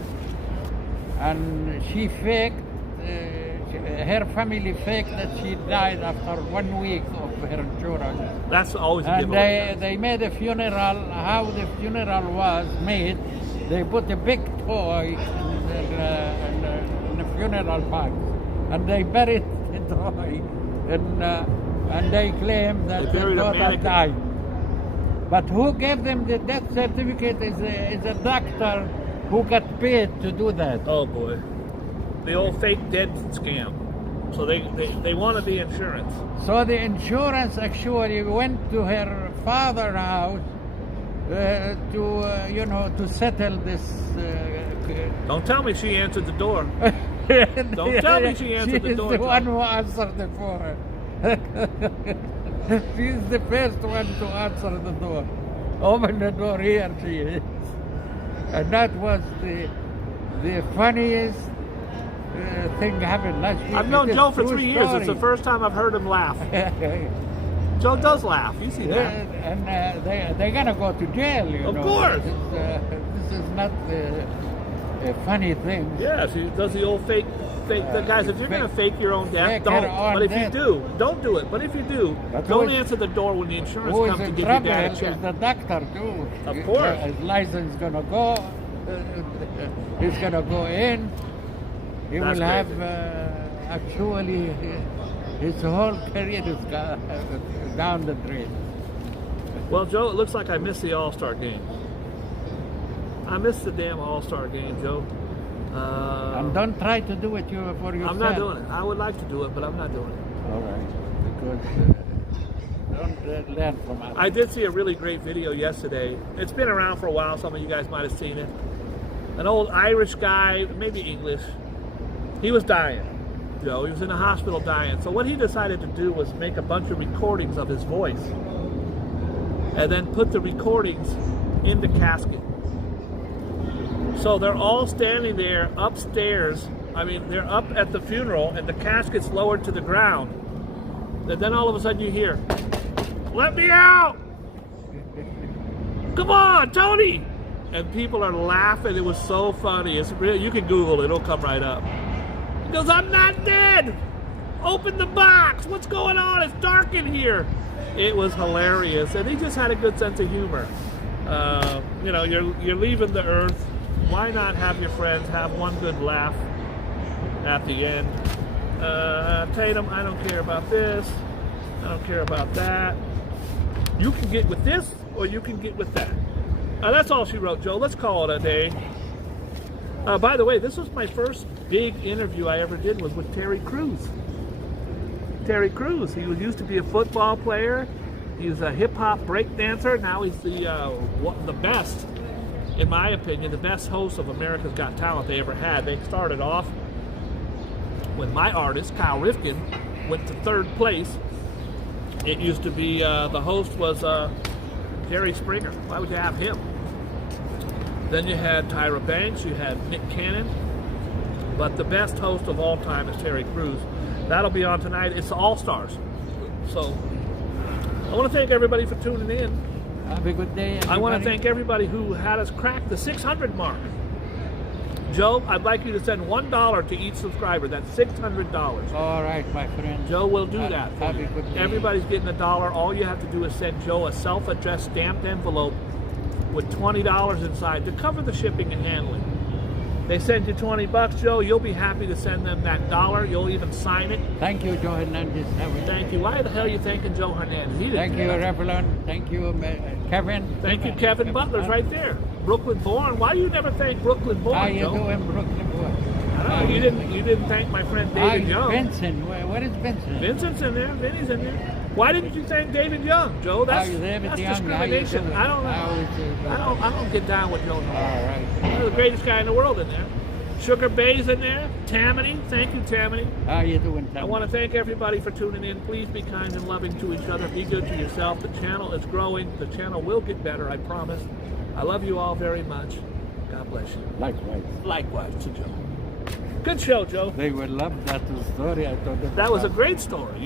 And she faked, her family faked that she died after 1 week of her insurance. That's always a And giveaway. they made a funeral. How the funeral was made, they put a big toy in the funeral box, and they buried the toy, and they claim that They the buried a daughter mannequin. died. But who gave them the death certificate is a doctor who got paid to do that. Oh boy. The old fake dead scam. So they wanted the insurance. So the insurance actually went to her father's house to settle this. Don't tell me she answered the door. Don't tell me she answered the door. She's the one who answered the phone. She's the first one to answer the door. Open the door, here she is. And that was the funniest thing happened last week. I've known It's a Joe for true 3 years. It's the story. first time I've heard him laugh. Joe does laugh. You see that. And they're gonna go to jail, you Of know. course. This is not a funny thing. Yeah, she does the old fake. The guys, if you're going to fake your own death, fake don't. her own But if death. you do, don't do it. But if you do, But don't who is- answer the door when the insurance Who is comes to in give your trouble dad a is check. the doctor too. Of course. His license is gonna go. He's gonna go in. He That's will have crazy. actually his whole career is down the drain. Well, Joe, it looks like I missed the All-Star game. I missed the damn All-Star game, Joe. And don't try to do it for yourself. I'm not doing it. I would like to do it, but I'm not doing it. All right, because don't learn from us. I did see a really great video yesterday. It's been around for a while. Some of you guys might have seen it. An old Irish guy, maybe English. He was dying. Joe, he was in the hospital dying. So what he decided to do was make a bunch of recordings of his voice, and then put the recordings in the casket. So they're all standing there upstairs. I mean, they're up at the funeral, and the casket's lowered to the ground. And then all of a sudden you hear, "Let me out! Come on, Tony!" And people are laughing. It was so funny. It's real. You can Google it. It'll come right up. He goes, "I'm not dead! Open the box! What's going on? It's dark in here!" It was hilarious. And he just had a good sense of humor. You know, you're leaving the earth. Why not have your friends have one good laugh at the end? Tatum, I don't care about this. I don't care about that. You can get with this, or you can get with that. That's all she wrote, Joe. Let's call it a day. By the way, this was my first big interview I ever did was with Terry Crews. Terry Crews. He used to be a football player. He's a hip-hop break dancer. Now he's the best, in my opinion, the best host of America's Got Talent they ever had. They started off when my artist, Kyle Rifkin, went to third place. It used to be, the host was Jerry Springer. Why would you have him? Then you had Tyra Banks, you had Nick Cannon, but the best host of all time is Terry Crews. That'll be on tonight. It's the All-Stars. So I want to thank everybody for tuning in. Have a good day, everybody. I want to thank everybody who had us crack the 600 mark. Joe, I'd like you to send $1 to each subscriber. That's $600. All right, my friend. Joe will do that for Have you. a good day. Everybody's getting $1. All you have to do is send Joe a self-addressed stamped envelope with $20 inside to cover the shipping and handling. They send you $20, Joe. You'll be happy to send them that $1. You'll even sign it. Thank you, Joe Hernandez. Thank you. Why the hell are you thanking Joe Hernandez? He didn't Thank do you, that. Revlon. Thank you, Kevin. Thank you, Kevin Butler's right there. Brooklyn born. Why do you never thank Brooklyn born, How you Joe? doing, Brooklyn boy? I don't know. You didn't thank my friend David Young. Vincent. What is Vincent? Vincent's in there. Vinny's in there. Why didn't you thank David Young, Joe? That's David Young, discrimination. how you doing? I don't get down with Joe. All right. He's the greatest guy in the world in there. Sugar Bay's in there. Tammany. Thank you, Tammany. How you doing, Tom? I want to thank everybody for tuning in. Please be kind and loving to each other. Be good to yourself. The channel is growing. The channel will get better, I promise. I love you all very much. God bless you. Likewise. Likewise to Joe. Good show, Joe. They will love that story I told them. That was a great story.